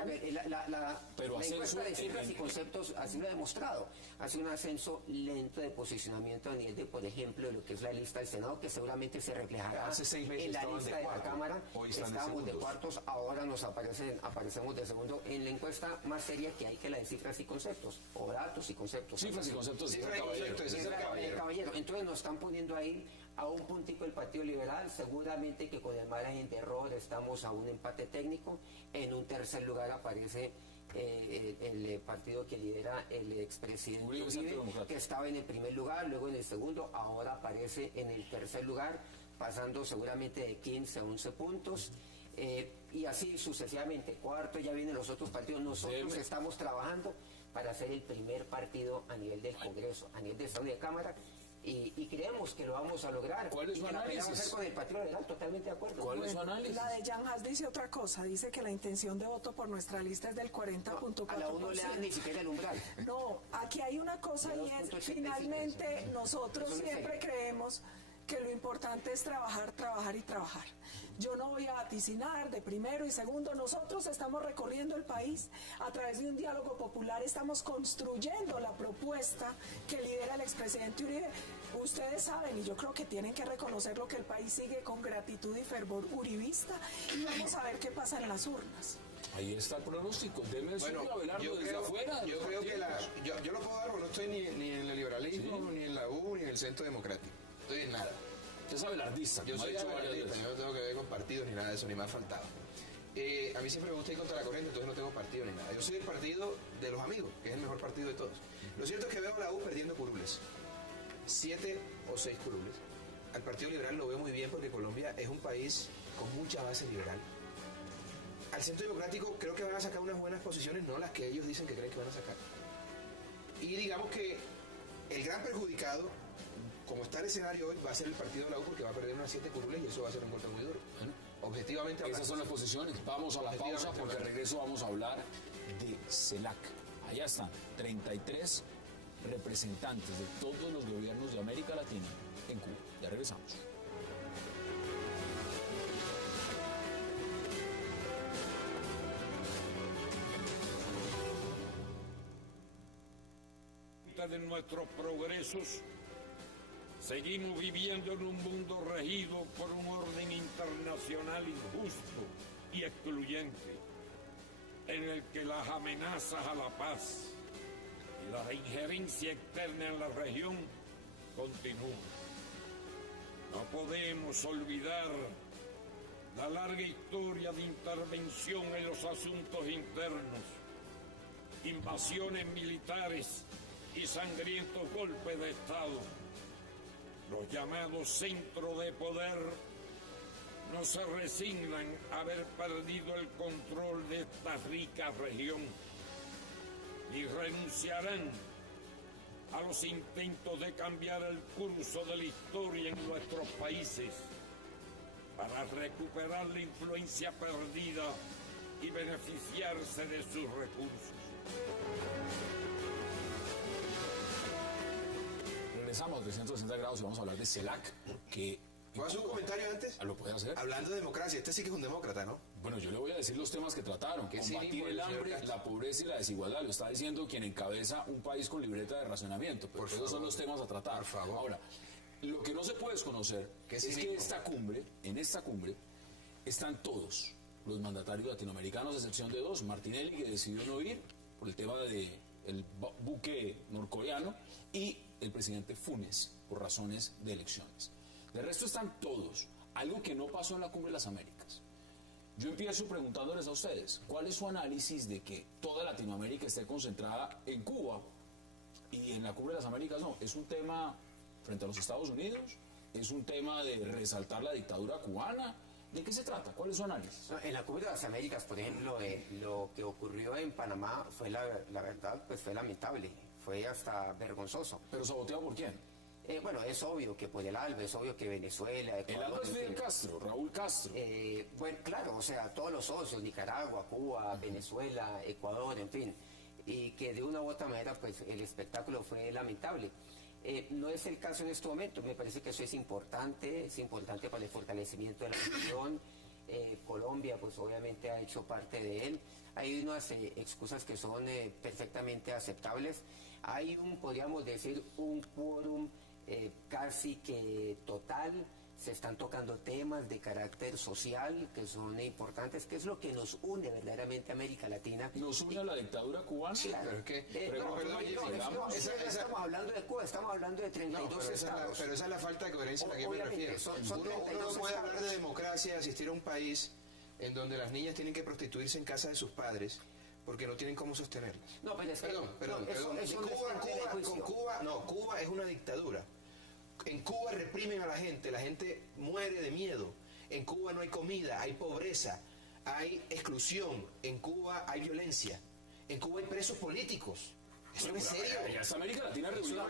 Pero la encuesta de cifras y conceptos así lo ha demostrado. Hace un ascenso lento de posicionamiento a nivel de, por ejemplo, de lo que es la lista del Senado, que seguramente se reflejará en la lista de la Cámara. Estábamos de cuartos, ahora nos aparecemos de segundo en la encuesta más seria que hay, que la de cifras y conceptos, o datos y conceptos. Cifras y conceptos, caballero. Entonces nos están poniendo ahí a un puntico el Partido Liberal, seguramente que con el margen de error estamos a un empate técnico. En un tercer lugar aparece el partido que lidera el expresidente Uribe, que estaba en el primer lugar, luego en el segundo, ahora aparece en el tercer lugar, pasando seguramente de 15 a 11 puntos. Y así sucesivamente. Cuarto, ya vienen los otros partidos. Nosotros estamos trabajando para hacer el primer partido a nivel del Congreso, a nivel de Estado y de Cámara, y creemos que lo vamos a lograr. ¿Cuál es su análisis? Hacer con el Partido Liberal, totalmente de acuerdo. ¿Cuál es su análisis? La de Jan Haas dice otra cosa, dice que la intención de voto por nuestra lista es del 40.4%. A la uno le dan ni siquiera el umbral. No, aquí hay una cosa y es, finalmente, nosotros siempre creemos que lo importante es trabajar, trabajar y trabajar. Yo no voy a vaticinar de primero y segundo, nosotros estamos recorriendo el país a través de un diálogo popular, estamos construyendo la propuesta que lidera el expresidente Uribe. Ustedes saben, y yo creo que tienen que reconocer lo que el país sigue con gratitud y fervor uribista, y vamos a ver qué pasa en las urnas. Ahí está el pronóstico. Deme Bueno, suyo, Abelardo, desde afuera. yo creo que yo lo puedo dar, porque no estoy ni en el liberalismo, ni en la U, ni en el Centro Democrático. Estoy en nada. Usted es abelardista. Yo como ha soy dicho varias abelardista, veces. yo no tengo que ver con partidos ni nada de eso, ni me ha faltado. A mí siempre me gusta ir contra la corriente, entonces no tengo partido ni nada. Yo soy el partido de los amigos, que es el mejor partido de todos. Lo cierto es que veo a la U perdiendo curules. 7 o 6 curules. Al Partido Liberal lo veo muy bien porque Colombia es un país con mucha base liberal. Al Centro Democrático creo que van a sacar unas buenas posiciones, no las que ellos dicen que creen que van a sacar. Y digamos que el gran perjudicado, como está el escenario hoy, va a ser el partido de la U, porque va a perder unas 7 curules y eso va a ser un golpe muy duro. Bueno, objetivamente hablando. esas son las posiciones. Vamos a la pausa porque al regreso vamos a hablar de CELAC. Allá están 33 representantes de todos los gobiernos de América Latina en Cuba. Ya regresamos. De nuestros progresos, seguimos viviendo en un mundo regido por un orden internacional injusto y excluyente, en el que las amenazas a la paz y la injerencia externa en la región continúan. No podemos olvidar la larga historia de intervención en los asuntos internos, invasiones militares y sangrientos golpes de Estado. Los llamados centros de poder no se resignan a haber perdido el control de esta rica región y renunciarán a los intentos de cambiar el curso de la historia en nuestros países para recuperar la influencia perdida y beneficiarse de sus recursos. Regresamos a 360 grados y vamos a hablar de CELAC, que... ¿Puedo hacer un comentario antes? ¿Lo puede hacer? Hablando de democracia, este sí que es un demócrata, ¿no? Bueno, yo le voy a decir los temas que trataron. ¿Qué Combatir cinismo el del señor hambre, Castro? la pobreza y la desigualdad. Lo está diciendo quien encabeza un país con libreta de racionamiento. Pero esos son los temas a tratar. Por favor. Ahora, lo que no se puede desconocer ¿Qué es cinismo? que en esta cumbre, están todos los mandatarios latinoamericanos, a excepción de 2. Martinelli, que decidió no ir por el tema del buque norcoreano, y el presidente Funes, por razones de elecciones. De resto están todos. Algo que no pasó en la Cumbre de las Américas. Yo empiezo preguntándoles a ustedes, ¿cuál es su análisis de que toda Latinoamérica esté concentrada en Cuba y en la Cumbre de las Américas no? ¿Es un tema frente a los Estados Unidos? ¿Es un tema de resaltar la dictadura cubana? ¿De qué se trata? ¿Cuál es su análisis? No, en la Cumbre de las Américas, por ejemplo, lo que ocurrió en Panamá fue la verdad, pues fue lamentable, fue hasta vergonzoso. ¿Pero saboteado por quién? Bueno, es obvio que por el ALBA, es obvio que Venezuela, El Ecuador... ALBA es Fidel Castro, Raúl Castro. Bueno, claro, o sea, todos los socios, Nicaragua, Cuba, Venezuela, Ecuador, en fin, y que de una u otra manera, pues el espectáculo fue lamentable. No es el caso en este momento, me parece que eso es importante para el fortalecimiento de la región. Colombia, pues obviamente ha hecho parte de él. Hay unas excusas que son perfectamente aceptables. Hay podríamos decir, un quórum casi que total. Se están tocando temas de carácter social que son importantes, que es lo que nos une verdaderamente a América Latina. ¿Nos une a la dictadura cubana? Claro. Pero es que... Estamos hablando de Cuba, estamos hablando de 32 estados. Pero esa es la falta de coherencia a la que yo me Obviamente, refiero. son Uno 32 no puede hablar de estados. democracia, asistir a un país en donde las niñas tienen que prostituirse en casa de sus padres, porque no tienen cómo sostenerlas. No, pero es que... Perdón. Cuba es una dictadura. En Cuba reprimen a la gente muere de miedo. En Cuba no hay comida, hay pobreza, hay exclusión. En Cuba hay violencia. En Cuba hay presos políticos. Eso no es serio. Es América Latina reunida.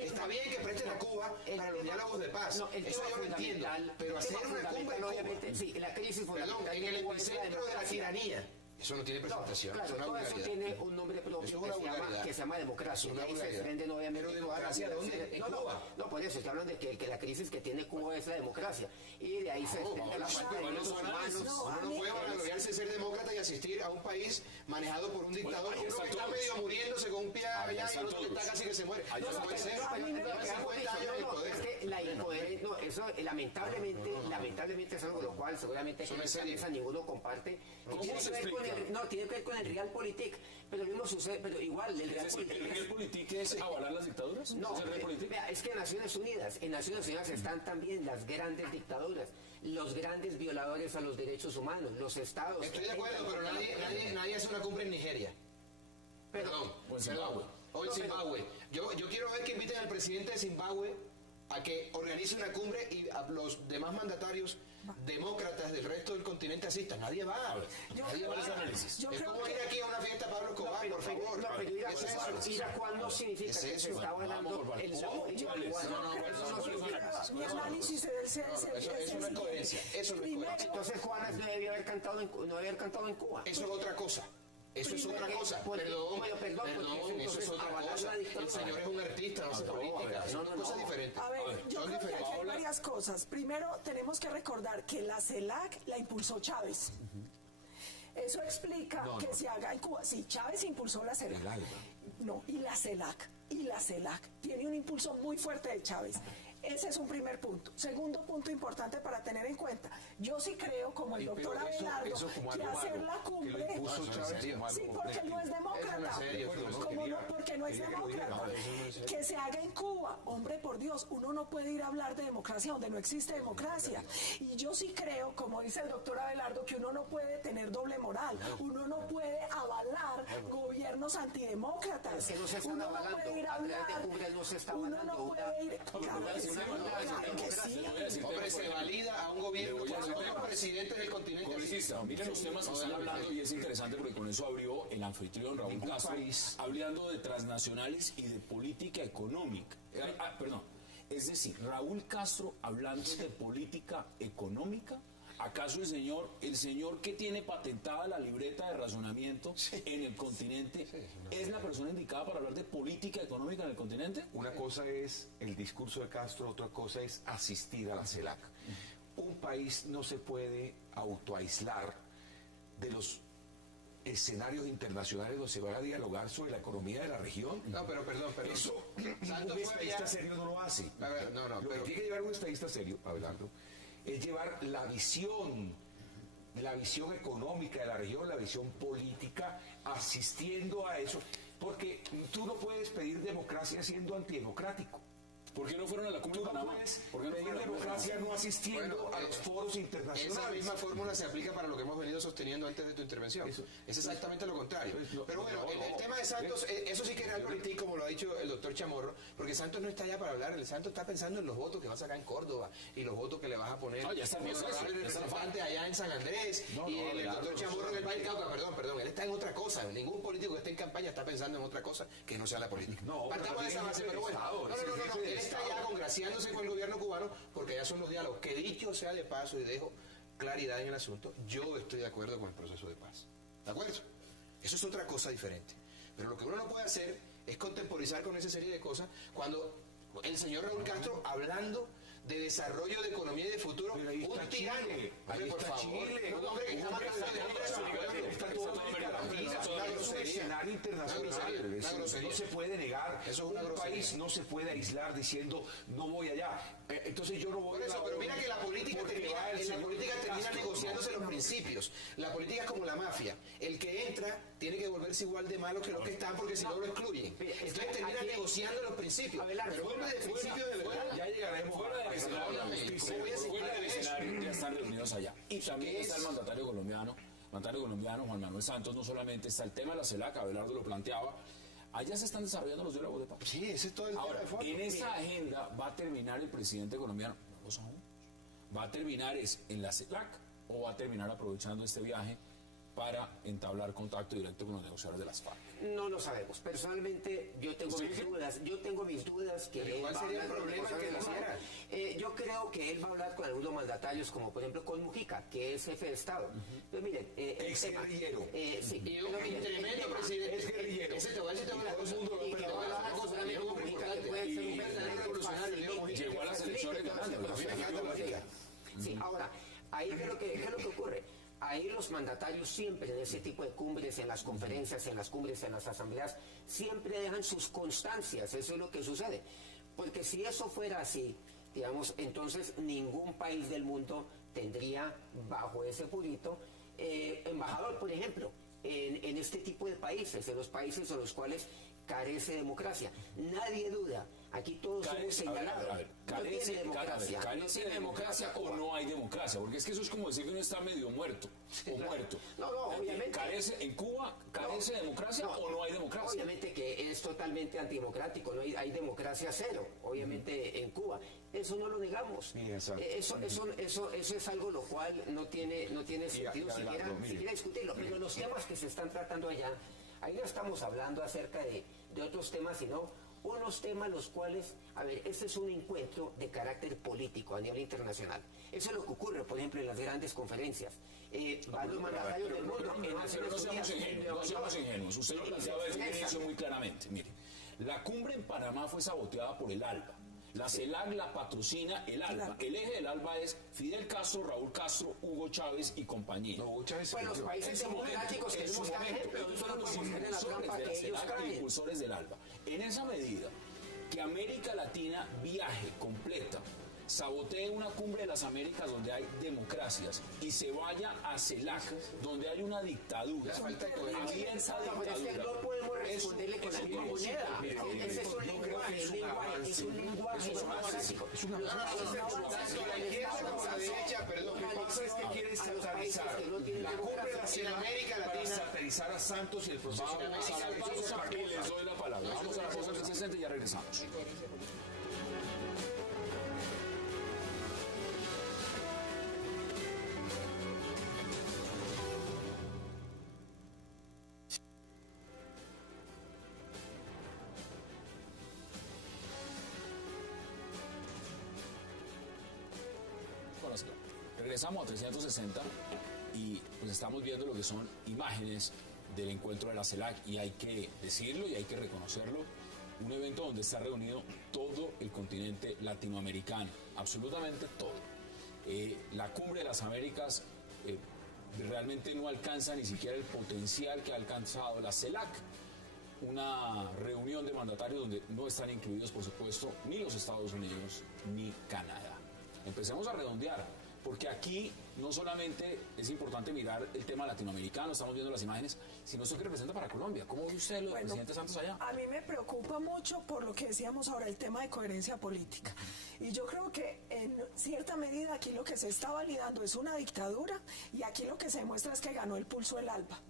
Está bien que presten a Cuba para los diálogos de paz. Eso yo lo entiendo. Pero hacer una cumbre en Cuba, sí, la crisis fundamental en el epicentro de la tiranía. Eso no tiene presentación. Claro, todo eso tiene un nombre propio que se llama democracia. Y ahí se desprenden obviamente. ¿Pero democracia dónde? ¿En Cuba? No, por eso, estoy hablando de que la crisis que tiene Cuba es la democracia. Y de ahí se desprende la falta de derechos humanos. Uno no puede vanagloriarse de ser demócrata y asistir a un país manejado por un dictador. Uno que está medio muriéndose con un pie allá y otro que está casi que se muere. No puede ser. Es que la impodencia, no, eso lamentablemente es algo de lo cual seguramente ninguno comparte. ¿Cómo se explica? No, tiene que ver con el realpolitik, pero lo mismo sucede, pero igual el realpolitik es avalar las dictaduras. No, es que en Naciones Unidas están también las grandes dictaduras, los grandes violadores a los derechos humanos, los estados. Estoy de acuerdo, pero nadie hace una cumbre en Nigeria. Perdón. O en Zimbabue. Yo quiero ver que inviten al presidente de Zimbabue a que organice una cumbre y a los demás mandatarios demócratas del resto del continente asistan. Nadie va. Nadie va a ese análisis. Es como ir aquí a una fiesta a Pablo Escobar, por favor. Ir a cuál no significa que se está hablando el mi análisis eso no es coherencia. Eso no es coherencia. Entonces Juanes no debía haber cantado en Cuba. Eso es otra cosa. Eso es otra cosa. Perdón, eso es otra cosa. El señor es un artista, no hace política. Son cosas diferentes. A ver, yo creo que hay varias cosas. Primero, tenemos que recordar que la CELAC la impulsó Chávez. Eso explica que se haga en Cuba. Sí, Chávez impulsó la CELAC. No, y la CELAC tiene un impulso muy fuerte de Chávez. Ese es un primer punto. Segundo punto importante para tener en cuenta. Yo sí creo, como el doctor Abelardo, que hacer la cumbre... Sí, porque no es demócrata. Porque no es demócrata. Que se haga en Cuba. Hombre, por Dios, uno no puede ir a hablar de democracia donde no existe democracia. Y yo sí creo, como dice el doctor Abelardo, que uno no puede tener doble moral. Uno no puede avalar gobiernos antidemócratas. Uno no puede ir a hablar... Uno no puede ir... Hombre, se valida a un gobierno por presidente del continente. Miren los temas que están hablando y es interesante porque con eso abrió el anfitrión Raúl Castro hablando de transnacionales y de política económica. Es decir, Raúl Castro hablando de política económica. ¿Acaso el señor que tiene patentada la libreta de razonamiento en el continente es la persona indicada para hablar de política económica en el continente? Una cosa es el discurso de Castro, otra cosa es asistir a la CELAC. Un país no se puede autoaislar de los escenarios internacionales donde se va a dialogar sobre la economía de la región. No, pero perdón. Eso un estadista serio no lo hace. Lo que tiene que llevar un estadista serio, Abelardo, es llevar la visión económica de la región, la visión política, asistiendo a eso, porque tú no puedes pedir democracia siendo antidemocrático. ¿Por qué no fueron a la cumbre de Panamá? ¿Por qué no pedir democracia no asistiendo a los foros internacionales? Esa misma fórmula se aplica para lo que hemos venido sosteniendo antes de tu intervención. Es exactamente lo contrario. Pero bueno, el tema de Santos, eso sí que es realpolitik, como lo ha dicho el doctor Chamorro, porque Santos no está allá para hablar, el Santos está pensando en los votos que vas a sacar en Córdoba y los votos que le vas a poner ya está el representante allá en San Andrés y el doctor Chamorro en el Valle Cauca. Perdón, él está en otra cosa. Ningún político que esté en campaña está pensando en otra cosa que no sea la política. Partamos de esa base, pero bueno. No. Está ya congraciándose con el gobierno cubano porque ya son los diálogos. Que dicho sea de paso y dejo claridad en el asunto, yo estoy de acuerdo con el proceso de paz. ¿De acuerdo? Eso es otra cosa diferente. Pero lo que uno no puede hacer es contemporizar con esa serie de cosas cuando el señor Raúl Castro hablando de desarrollo de economía y de futuro, un tirano. Por favor, un hombre que está matando de hambre a su pueblo. Está todo es un escenario internacional. Eso no se puede negar. Un país no se puede aislar diciendo no voy allá. Entonces yo no voy a eso, pero mira que la política termina negociándose los principios. La política es como la mafia. El que entra tiene que volverse igual de malo que los que están porque si no lo excluyen. Entonces termina negociando los principios. Pero vuelve de principio de verdad. Ya llegaremos fuera del escenario, ya están reunidos allá. Y también está el mandatario colombiano mandatario colombiano Juan Manuel Santos, no solamente está el tema de la CELAC, Abelardo lo planteaba, allá se están desarrollando los diálogos de paz. Sí, ese es todo el Ahora, tema de fondo. en esa agenda va a terminar el presidente colombiano, no lo sabemos, va a terminar en la CELAC o va a terminar aprovechando este viaje para entablar contacto directo con los negociadores de las FARC. No lo sabemos. Personalmente yo tengo mis dudas que Pero ¿cuál sería el problema que lo hiciera? Yo creo que él va a hablar con algunos mandatarios, como por ejemplo con Mujica, que es jefe de Estado. Pero miren, Ex guerrillero. Sí, Y un tremendo presidente. Es guerrillero. Ese te va a decir todas las cosas. y que va a hablar con un amigo Mujica, que puede ser un verdadero revolucionario. Llegó a las elecciones ganando. Sí, ahora, ahí ¿qué es lo que ocurre? Ahí los mandatarios siempre en ese tipo de cumbres, en las conferencias, en las cumbres, en las asambleas, siempre dejan sus constancias, eso es lo que sucede. Porque si eso fuera así, digamos, entonces ningún país del mundo tendría bajo ese purito embajador, por ejemplo, en este tipo de países, en los países en los cuales carece democracia. Nadie duda, aquí todos somos señalados. ¿Carece de democracia o no hay democracia? Porque es que eso es como decir que uno está medio muerto o muerto. No, obviamente. ¿En Cuba carece de democracia o no hay democracia? Obviamente que es totalmente antidemocrático, no hay democracia cero, obviamente en Cuba. Eso no lo negamos. Eso es algo lo cual no tiene sentido siquiera discutirlo. Pero los temas que se están tratando allá, ahí no estamos hablando acerca de otros temas, sino unos temas los cuales, a ver, este es un encuentro de carácter político a nivel internacional. Eso es lo que ocurre, por ejemplo, en las grandes conferencias. Van los mandatarios del mundo. No seamos ingenuos. Usted lo planteaba desde el inicio muy claramente. Mire, la cumbre en Panamá fue saboteada por el ALBA. La CELAC la patrocina el ALBA. El eje del ALBA es Fidel Castro, Raúl Castro, Hugo Chávez y compañía. No, Hugo Chávez. Bueno, los países democráticos tenemos cada ejemplo. Fueron los impulsores del ALBA. En esa medida que América Latina viaje completa, sabotee una cumbre de las Américas donde hay democracias y se vaya a CELAC donde hay una dictadura, abierta dictadura. No podemos responderle con la misma moneda. Ese es un lenguaje, es un lenguaje democrático. Es una Lo que pasa es que quieren satanizar la cumbre de América Latina para satanizar a Santos y el proceso. Vamos a la pausa y les doy la palabra. Vamos a la pausa del 60 y ya regresamos. Regresamos a 360 y pues estamos viendo lo que son imágenes del encuentro de la CELAC y hay que decirlo y hay que reconocerlo, un evento donde está reunido todo el continente latinoamericano, absolutamente todo. La cumbre de las Américas realmente no alcanza ni siquiera el potencial que ha alcanzado la CELAC, una reunión de mandatarios donde no están incluidos, por supuesto, ni los Estados Unidos ni Canadá. Empecemos a redondear, porque aquí no solamente es importante mirar el tema latinoamericano, estamos viendo las imágenes, sino esto que representa para Colombia. ¿Cómo ve usted lo del presidente Santos allá? A mí me preocupa mucho por lo que decíamos ahora, el tema de coherencia política. Y yo creo que en cierta medida aquí lo que se está validando es una dictadura y aquí lo que se demuestra es que ganó el pulso el ALBA.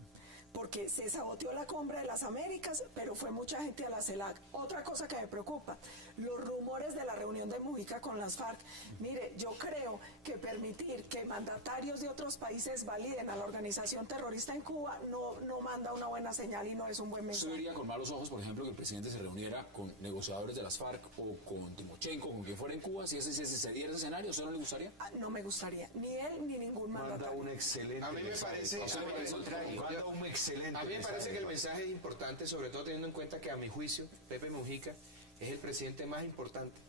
Porque se saboteó la cumbre de las Américas, pero fue mucha gente a la CELAC. Otra cosa que me preocupa, los rumores de la reunión de Mujica con las FARC. Mire, yo creo que permitir que mandatarios de otros países validen a la organización terrorista en Cuba no manda una buena señal y no es un buen mensaje. ¿Usted vería con malos ojos, por ejemplo, que el presidente se reuniera con negociadores de las FARC o con Timochenko, con quien fuera en Cuba? Si se diera ese escenario, ¿usted no le gustaría? No me gustaría, ni él ni ningún mandatario. Manda un excelente A mí me parece, excelente. A mí me parece que el mensaje es importante, sobre todo teniendo en cuenta que a mi juicio, Pepe Mujica es el presidente más importante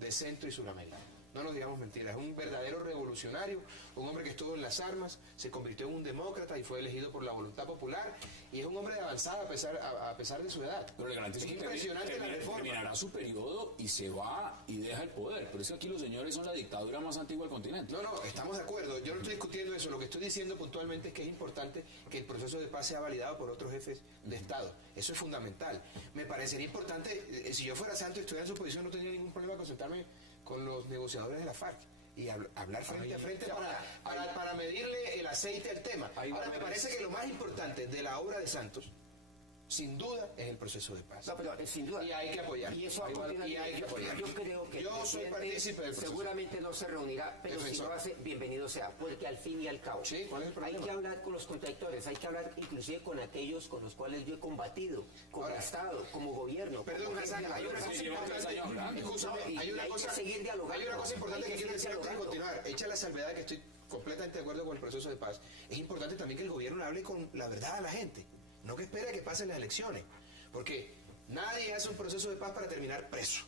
de Centro y Sudamérica. No nos digamos mentiras, es un verdadero revolucionario, un hombre que estuvo en las armas, se convirtió en un demócrata y fue elegido por la voluntad popular, y es un hombre de avanzada a pesar de su edad. Pero le garantizo es que impresionante la reforma. Terminará su periodo y se va y deja el poder. Pero es que aquí los señores son la dictadura más antigua del continente. No, estamos de acuerdo. Yo no estoy discutiendo eso. Lo que estoy diciendo puntualmente es que es importante que el proceso de paz sea validado por otros jefes de Estado. Eso es fundamental. Me parecería importante, si yo fuera Santos y estuviera en su posición, no tendría ningún problema con sentarme con los negociadores de la FARC. y hablar frente a frente para medirle el aceite al tema. Ahora, me parece que lo más importante de la obra de Santos, sin duda, es el proceso de paz. No, pero sin duda. Y hay que apoyar. Y eso y hay que apoyar. Yo creo que yo soy partícipe del proceso. Seguramente no se reunirá, pero si lo hace, bienvenido sea, porque al fin y al cabo sí, ¿cuál es el problema? Hay que hablar con los contradictores, hay que hablar inclusive con aquellos con los cuales yo he combatido, como Estado, como gobierno. Perdón, Hassan, hay una cosa importante que quiero decir antes de continuar. Hecha la salvedad de que estoy completamente de acuerdo con el proceso de paz, es importante también que el gobierno hable con la verdad a la gente, no que espere a que pasen las elecciones, porque nadie hace un proceso de paz para terminar preso.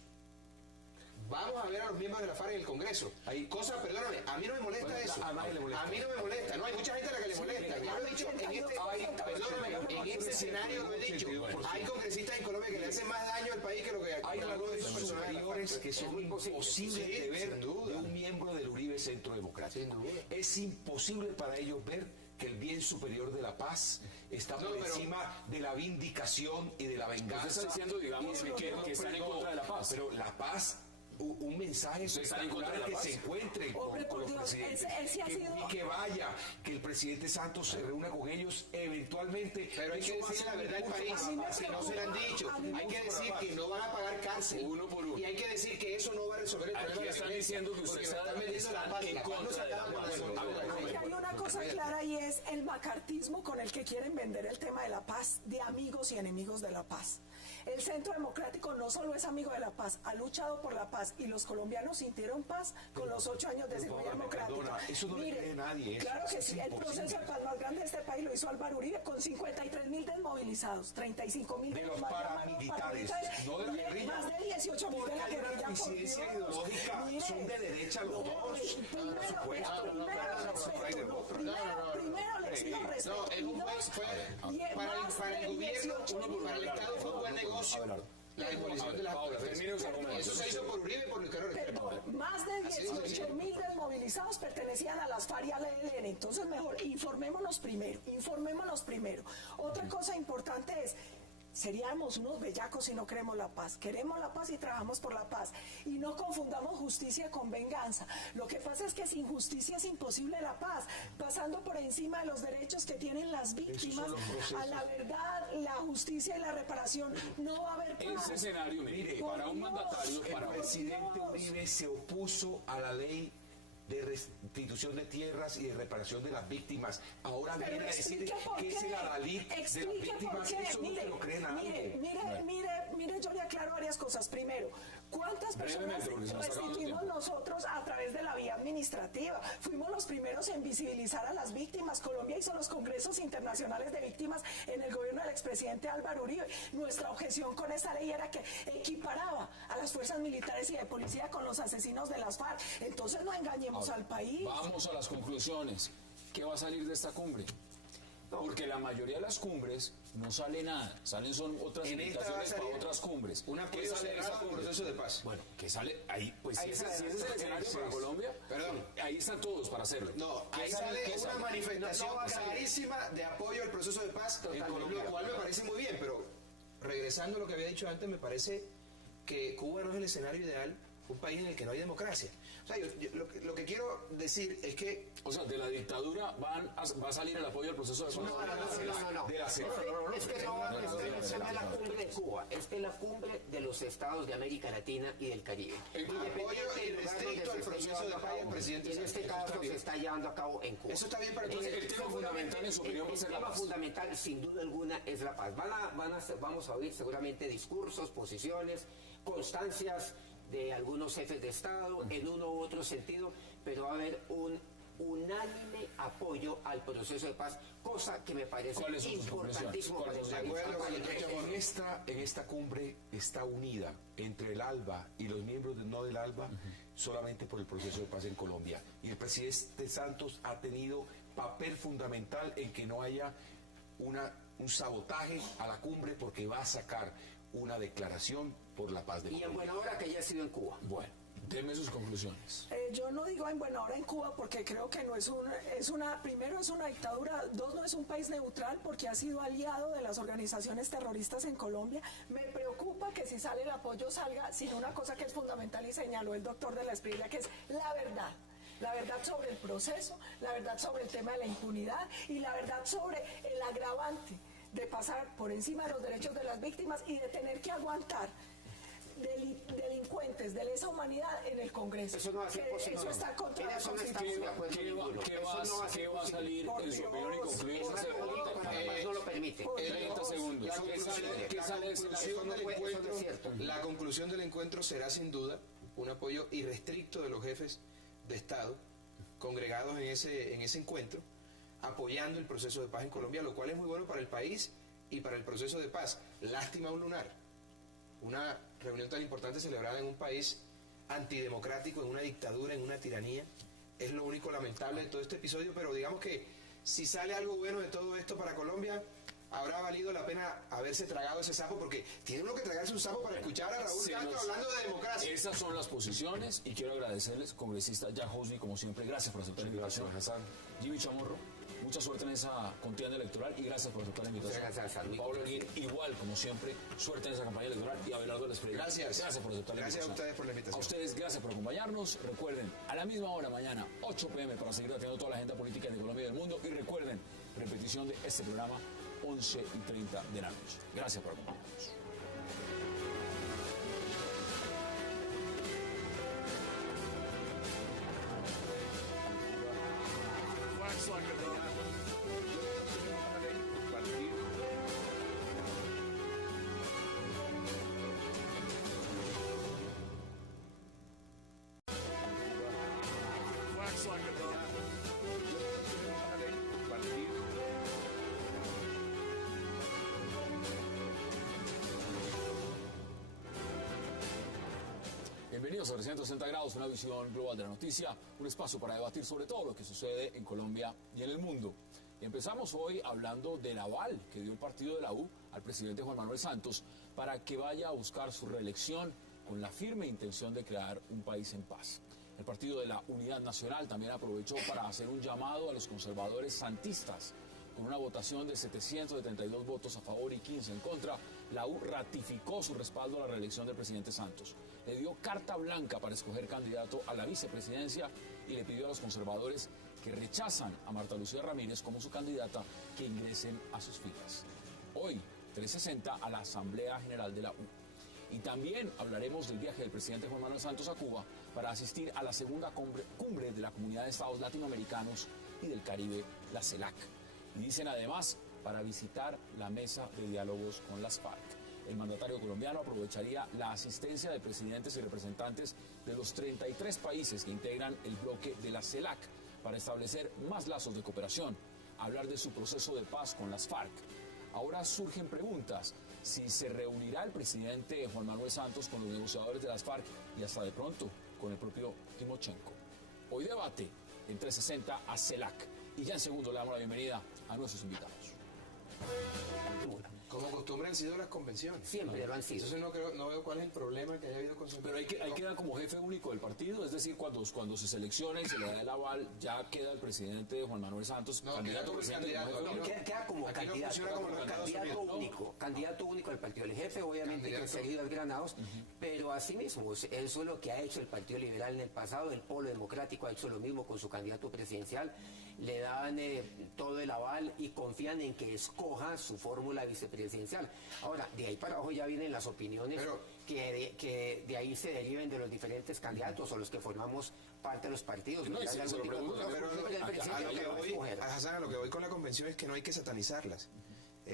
Vamos a ver a los miembros de la FARC en el Congreso. Hay cosas, perdóname, a mí no me molesta eso. A mí no me molesta. No, hay mucha gente a la que le molesta. Ya lo he dicho en este escenario, lo he dicho. Hay congresistas en Colombia que le hacen más daño al país que lo que hay valores superiores que son imposibles de ver de un miembro del Uribe Centro Democrático. Es imposible para ellos ver que el bien superior de la paz está por encima de la vindicación y de la venganza. Usted está diciendo, digamos, que están en contra de la paz. Pero la paz, un mensaje espectacular que se encuentre con los presidentes, que vaya, que el presidente Santos se reúna con ellos eventualmente. Pero hay que decir la verdad al país, que no se lo han dicho. Hay que decir que no van a pagar cárcel uno por uno. Y hay que decir que eso no va a resolver el problema. Aquí están diciendo que ustedes están en contra de la paz. Hay una cosa clara y es el macartismo con el que quieren vender el tema de la paz, de amigos y enemigos de la paz. El Centro Democrático no solo es amigo de la paz, ha luchado por la paz y los colombianos sintieron paz con los 8 años de ese gobierno democrático. Eso no le cree nadie. Claro que sí, el proceso de paz más grande de este país lo hizo Álvaro Uribe con 53.000 desmovilizados, 35.000 de los paramilitares, no de la guerrilla. Más de 18.000 de la guerrilla. Coincidencia ideológica, son de derecha los dos. Primero les pido respeto. Para el gobierno, para el Estado fue un buen negocio. La demolición de las eso se hizo por Uribe y por Luis Carlos Restrepo. Más de 18.000 desmovilizados pertenecían a las FARC y al ELN. Entonces, mejor, informémonos primero. Otra cosa importante es, seríamos unos bellacos si no queremos la paz. Queremos la paz y trabajamos por la paz. Y no confundamos justicia con venganza. Lo que pasa es que sin justicia es imposible la paz. Pasando por encima de los derechos que tienen las víctimas, a la verdad, la justicia y la reparación, no va a haber paz. Ese escenario, mire, para un mandatario, el presidente Uribe se opuso a la ley de restitución de tierras y de reparación de las víctimas. Ahora viene a decir que es el adalid de las víctimas. Eso no se lo cree nadie. Mire, yo le aclaro varias cosas. Primero, ¿cuántas personas restituimos nosotros a través de la vía administrativa? Fuimos los primeros en visibilizar a las víctimas. Colombia hizo los congresos internacionales de víctimas en el gobierno del expresidente Álvaro Uribe. Nuestra objeción con esa ley era que equiparaba a las fuerzas militares y de policía con los asesinos de las FARC. Entonces no engañemos al país. Vamos a las conclusiones. ¿Qué va a salir de esta cumbre? Porque la mayoría de las cumbres no sale nada, son otras invitaciones para otras cumbres. ¿Qué sale de ese proceso de paz? Bueno, ¿qué sale ahí? Pues si ese es el escenario para Colombia, ahí están todos para hacerlo. No, ahí sale una manifestación clarísima de apoyo al proceso de paz, lo cual me parece muy bien, pero regresando a lo que había dicho antes, me parece que Cuba no es el escenario ideal, un país en el que no hay democracia. O sea, lo que quiero decir es que... O sea, de la dictadura va a salir el apoyo al proceso de paz. No. Es que no es la cumbre de Cuba, es la cumbre de los estados de América Latina y del Caribe. El apoyo irrestricto al proceso de paz del presidente. En este caso se está llevando a cabo en Cuba. Eso está bien para todos. El tema fundamental en su opinión va a ser la paz. El tema fundamental, sin duda alguna, es la paz. Vamos a oír seguramente discursos, posiciones, constancias de algunos jefes de Estado, en uno u otro sentido, pero va a haber un unánime apoyo al proceso de paz, cosa que me parece importantísimo para el país. En esta cumbre está unida entre el ALBA y los miembros no del ALBA solamente por el proceso de paz en Colombia. Y el presidente Santos ha tenido papel fundamental en que no haya un sabotaje a la cumbre, porque va a sacar una declaración por la paz de Colombia. Y en buena hora que ya ha sido en Cuba. Bueno, denme sus conclusiones. Yo no digo en buena hora en Cuba porque creo que no primero es una dictadura, dos, no es un país neutral porque ha sido aliado de las organizaciones terroristas en Colombia. Me preocupa que si sale el apoyo salga sin una cosa que es fundamental y señaló el doctor de la Esprilla, que es la verdad. la verdad sobre el proceso, la verdad sobre el tema de la impunidad y la verdad sobre el agravante de pasar por encima de los derechos de las víctimas y de tener que aguantar delincuentes de lesa humanidad en el Congreso. Eso no va a ser posible. Eso está contra la Constitución. ¿Qué va a salir en su opinión y concluir esta pregunta? No lo permite. 30 segundos. ¿Qué sale de ese La conclusión del encuentro será sin duda un apoyo irrestricto de los jefes de Estado congregados en ese encuentro, apoyando el proceso de paz en Colombia, lo cual es muy bueno para el país y para el proceso de paz. Lástima un lunar. Una reunión tan importante celebrada en un país antidemocrático, en una dictadura, en una tiranía, es lo único lamentable de todo este episodio, pero digamos que si sale algo bueno de todo esto para Colombia, habrá valido la pena haberse tragado ese sapo, porque tiene uno que tragarse un sapo para escuchar a Raúl Castro hablando de democracia. Esas son las posiciones y quiero agradecerles, congresista Jack Husby, como siempre, gracias por aceptar la invitación. Jimmy Chamorro, mucha suerte en esa contienda electoral y gracias por aceptar la invitación. Gracias, Pablo Holguín, igual, como siempre, suerte en esa campaña electoral y Abelardo Les Freire. Gracias por aceptar la invitación. Gracias a ustedes por la invitación. A ustedes, gracias por acompañarnos. Recuerden, a la misma hora mañana, 8 p.m, para seguir atendiendo toda la agenda política de Colombia y del mundo. Y recuerden, repetición de este programa, 11:30 de la noche. Gracias por acompañarnos. Bienvenidos a 360 grados, una visión global de la noticia, un espacio para debatir sobre todo lo que sucede en Colombia y en el mundo. Y empezamos hoy hablando del aval que dio el partido de la U al presidente Juan Manuel Santos para que vaya a buscar su reelección con la firme intención de crear un país en paz. El Partido de la Unidad Nacional también aprovechó para hacer un llamado a los conservadores santistas. Con una votación de 772 votos a favor y 15 en contra, la U ratificó su respaldo a la reelección del presidente Santos. Le dio carta blanca para escoger candidato a la vicepresidencia y le pidió a los conservadores que rechazan a Marta Lucía Ramírez como su candidata que ingresen a sus filas. Hoy, 3:60 a la Asamblea General de la U. Y también hablaremos del viaje del presidente Juan Manuel Santos a Cuba para asistir a la segunda cumbre de la Comunidad de Estados Latinoamericanos y del Caribe, la CELAC. Y dicen además para visitar la mesa de diálogos con las FARC. El mandatario colombiano aprovecharía la asistencia de presidentes y representantes de los 33 países que integran el bloque de la CELAC para establecer más lazos de cooperación, hablar de su proceso de paz con las FARC. Ahora surgen preguntas: si se reunirá el presidente Juan Manuel Santos con los negociadores de las FARC y hasta de pronto con el propio Timochenko. Hoy debate en 360 a CELAC. Y ya en segundo le damos la bienvenida a nuestros invitados. Como costumbre han sido las convenciones. Siempre lo han sido. Entonces no veo cuál es el problema que haya habido con su... Pero hay que dar como jefe único del partido, es decir, cuando se selecciona y se le da el aval, ya queda el presidente Juan Manuel Santos, candidato presidente. Queda como candidato único del partido. El jefe obviamente que seguido a Granados, pero asimismo, eso es lo que ha hecho el Partido Liberal en el pasado. El Polo Democrático ha hecho lo mismo con su candidato presidencial. Le dan todo el aval y confían en que escoja su fórmula vicepresidencial. Ahora, de ahí para abajo ya vienen las opiniones que de ahí se deriven de los diferentes candidatos o los que formamos parte de los partidos. A lo que voy con la convención es que no hay que satanizarlas.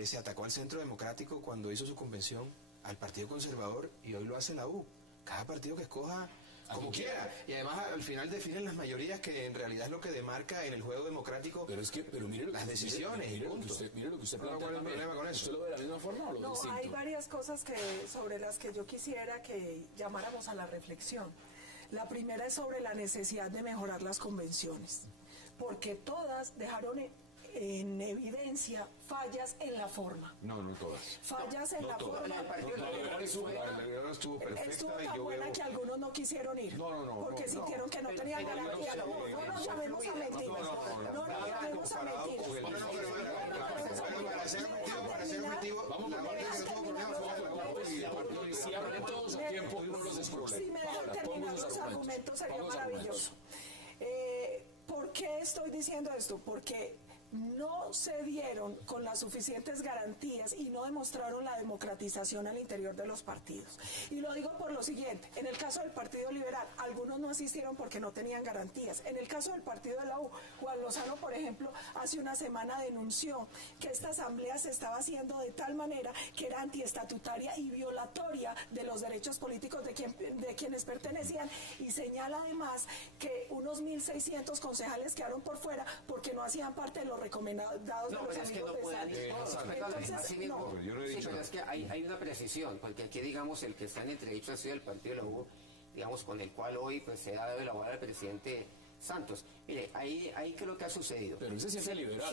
Se atacó al Centro Democrático cuando hizo su convención, al Partido Conservador, y hoy lo hace la U. Cada partido que escoja como quiera. Y además al final definen las mayorías, que en realidad es lo que demarca en el juego democrático pero mire las decisiones. Mire lo que usted plantea. ¿Cuál es el problema con eso? ¿Usted lo ve de la misma forma o lo distinto? Hay varias cosas sobre las que yo quisiera que llamáramos a la reflexión. La primera es sobre la necesidad de mejorar las convenciones, porque todas dejaron en evidencia fallas en la forma. No todas. Fallas en la forma. Estuvo perfecta. Estuvo tan buena que algunos no quisieron ir. Porque sintieron que no tenían garantía. No nos llamemos a mentiras. No nos llamemos a mentiras. Para ser objetivo, si hablan todos a tiempo, no los es problema. Si me dejan terminar los argumentos sería maravilloso. qué estoy diciendo esto? Porque no se dieron con las suficientes garantías y no demostraron la democratización al interior de los partidos. Y lo digo por lo siguiente, en el caso del Partido Liberal, algunos no asistieron porque no tenían garantías. En el caso del Partido de la U, Juan Lozano, por ejemplo, hace una semana denunció que esta asamblea se estaba haciendo de tal manera que era antiestatutaria y violatoria de los derechos políticos de quienes pertenecían, y señala además que unos 1.600 concejales quedaron por fuera porque no hacían parte de los recomendados de los amigos de Santos. Entonces, no, yo no he dicho pero es que hay una precisión, porque aquí, digamos, el que está en entredicho ha sido el partido de la U, digamos, con el cual hoy pues se ha dado el aval al presidente Santos. Mire, ahí qué es lo que ha sucedido. Pero él se siente liberal.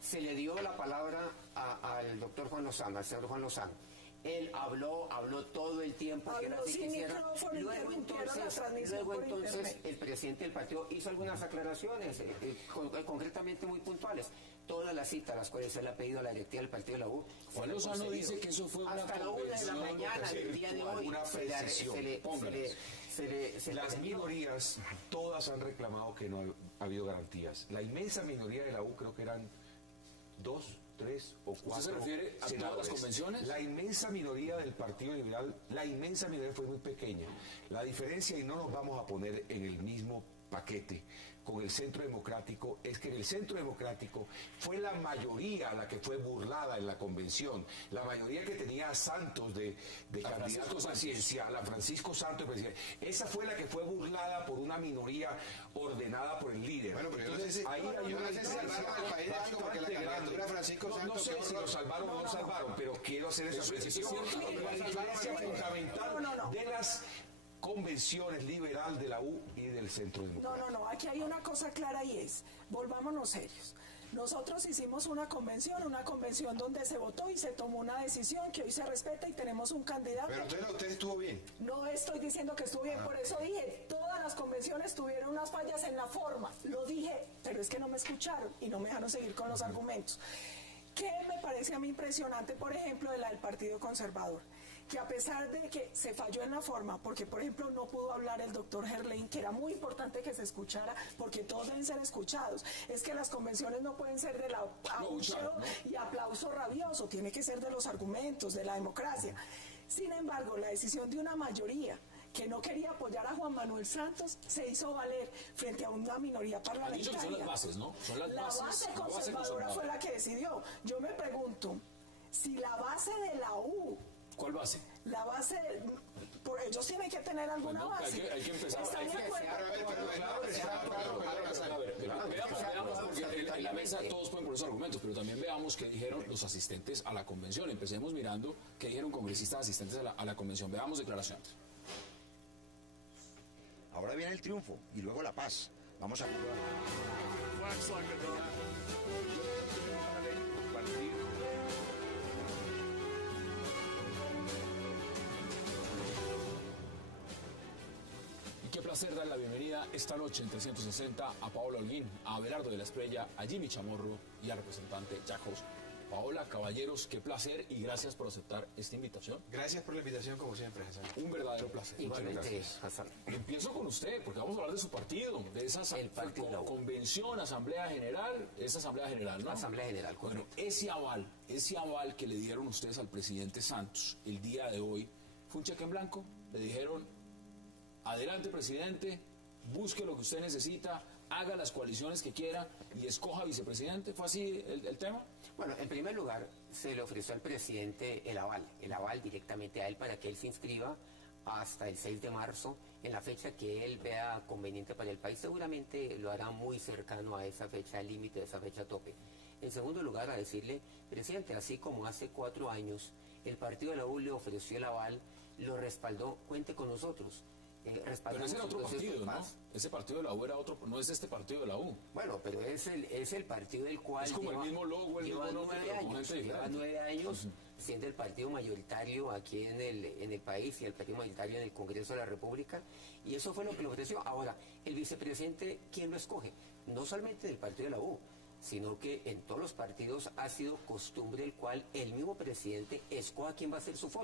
Se le dio la palabra al doctor Juan Lozano, al señor Juan Lozano. Él habló todo el tiempo. Habló sin micrófono, luego entonces el presidente del partido hizo algunas aclaraciones, concretamente muy puntuales. Todas las citas, las cuales él ha pedido a la directiva del partido de la U. Juan Lozano dice que eso fue una hasta la 1 de la mañana del día de hoy. Las minorías, todas han reclamado que no ha habido garantías. La inmensa minoría de la U, creo que eran 2, 3 o 4. ¿Usted se refiere a todas las convenciones? La inmensa minoría del Partido Liberal, la inmensa minoría fue muy pequeña. La diferencia, y no nos vamos a poner en el mismo paquete con el Centro Democrático, es que en el Centro Democrático fue la mayoría la que fue burlada en la convención, la mayoría que tenía a Santos de candidato presidencial, a Francisco Santos de presidente, esa fue la que fue burlada por una minoría ordenada por el líder. Bueno, pero entonces ahí hay una diferencia no sé si lo salvaron o no lo salvaron, pero quiero hacer esa precisión. La diferencia fundamental de las convenciones liberal de la U y del Centro Democrático. No, aquí hay una cosa clara y es, volvámonos serios. Nosotros hicimos una convención donde se votó y se tomó una decisión que hoy se respeta y tenemos un candidato. Pero entonces usted estuvo bien. No estoy diciendo que estuvo bien, por eso dije, todas las convenciones tuvieron unas fallas en la forma. Lo dije, pero es que no me escucharon y no me dejaron seguir con los argumentos. ¿Qué me parece a mí impresionante, por ejemplo, de la del Partido Conservador? Que a pesar de que se falló en la forma, porque por ejemplo no pudo hablar el doctor Gerlain, que era muy importante que se escuchara, porque todos deben ser escuchados, es que las convenciones no pueden ser del abucheo y aplauso rabioso, tiene que ser de los argumentos, de la democracia. Sin embargo, la decisión de una mayoría que no quería apoyar a Juan Manuel Santos se hizo valer frente a una minoría parlamentaria. Son las bases, ¿no? Son las la base conservadora fue la que decidió. Yo me pregunto, si la base de la U... ¿Cuál base? La base, por ellos tienen que tener alguna base. Hay que empezar. ¿Están de acuerdo? Veamos, porque en la mesa todos pueden poner sus argumentos, pero también veamos qué dijeron los asistentes a la convención. Empecemos mirando qué dijeron congresistas asistentes a la convención. Veamos declaraciones. Ahora viene el triunfo y luego la paz. Vamos a jugar. Qué placer dar la bienvenida esta noche en 360 a Paola Holguín, a Abelardo de la Espriella, a Jimmy Chamorro y al representante Jack House. Paola, caballeros, qué placer y gracias por aceptar esta invitación. Gracias por la invitación, como siempre, Hassan. Un verdadero placer. Igualmente, Hassan. Empiezo con usted, porque vamos a hablar de su partido, de esa convención, asamblea general, esa asamblea general, ¿no? Asamblea general, bueno, ese aval que le dieron ustedes al presidente Santos el día de hoy, ¿fue un cheque en blanco? Le dijeron, adelante, presidente, busque lo que usted necesita, haga las coaliciones que quiera y escoja vicepresidente. ¿Fue así el tema? Bueno, en primer lugar, se le ofreció al presidente el aval directamente a él para que él se inscriba hasta el 6 de marzo, en la fecha que él vea conveniente para el país. Seguramente lo hará muy cercano a esa fecha límite, a esa fecha tope. En segundo lugar, a decirle, presidente, así como hace 4 años el partido de la U le ofreció el aval, lo respaldó, cuente con nosotros. Pero ese era otro partido, ¿no? Ese partido de la U era otro, no es este partido de la U. Bueno, pero es el partido del cual es como el mismo logo, el mismo nombre, pero con gente diferente. Lleva 9 años siendo el partido mayoritario aquí en el país y el partido mayoritario en el Congreso de la República, y eso fue lo que le ofreció. Ahora, el vicepresidente, ¿quién lo escoge? No solamente del partido de la U, sino que en todos los partidos ha sido costumbre el cual el mismo presidente escoja quién va a ser su foto.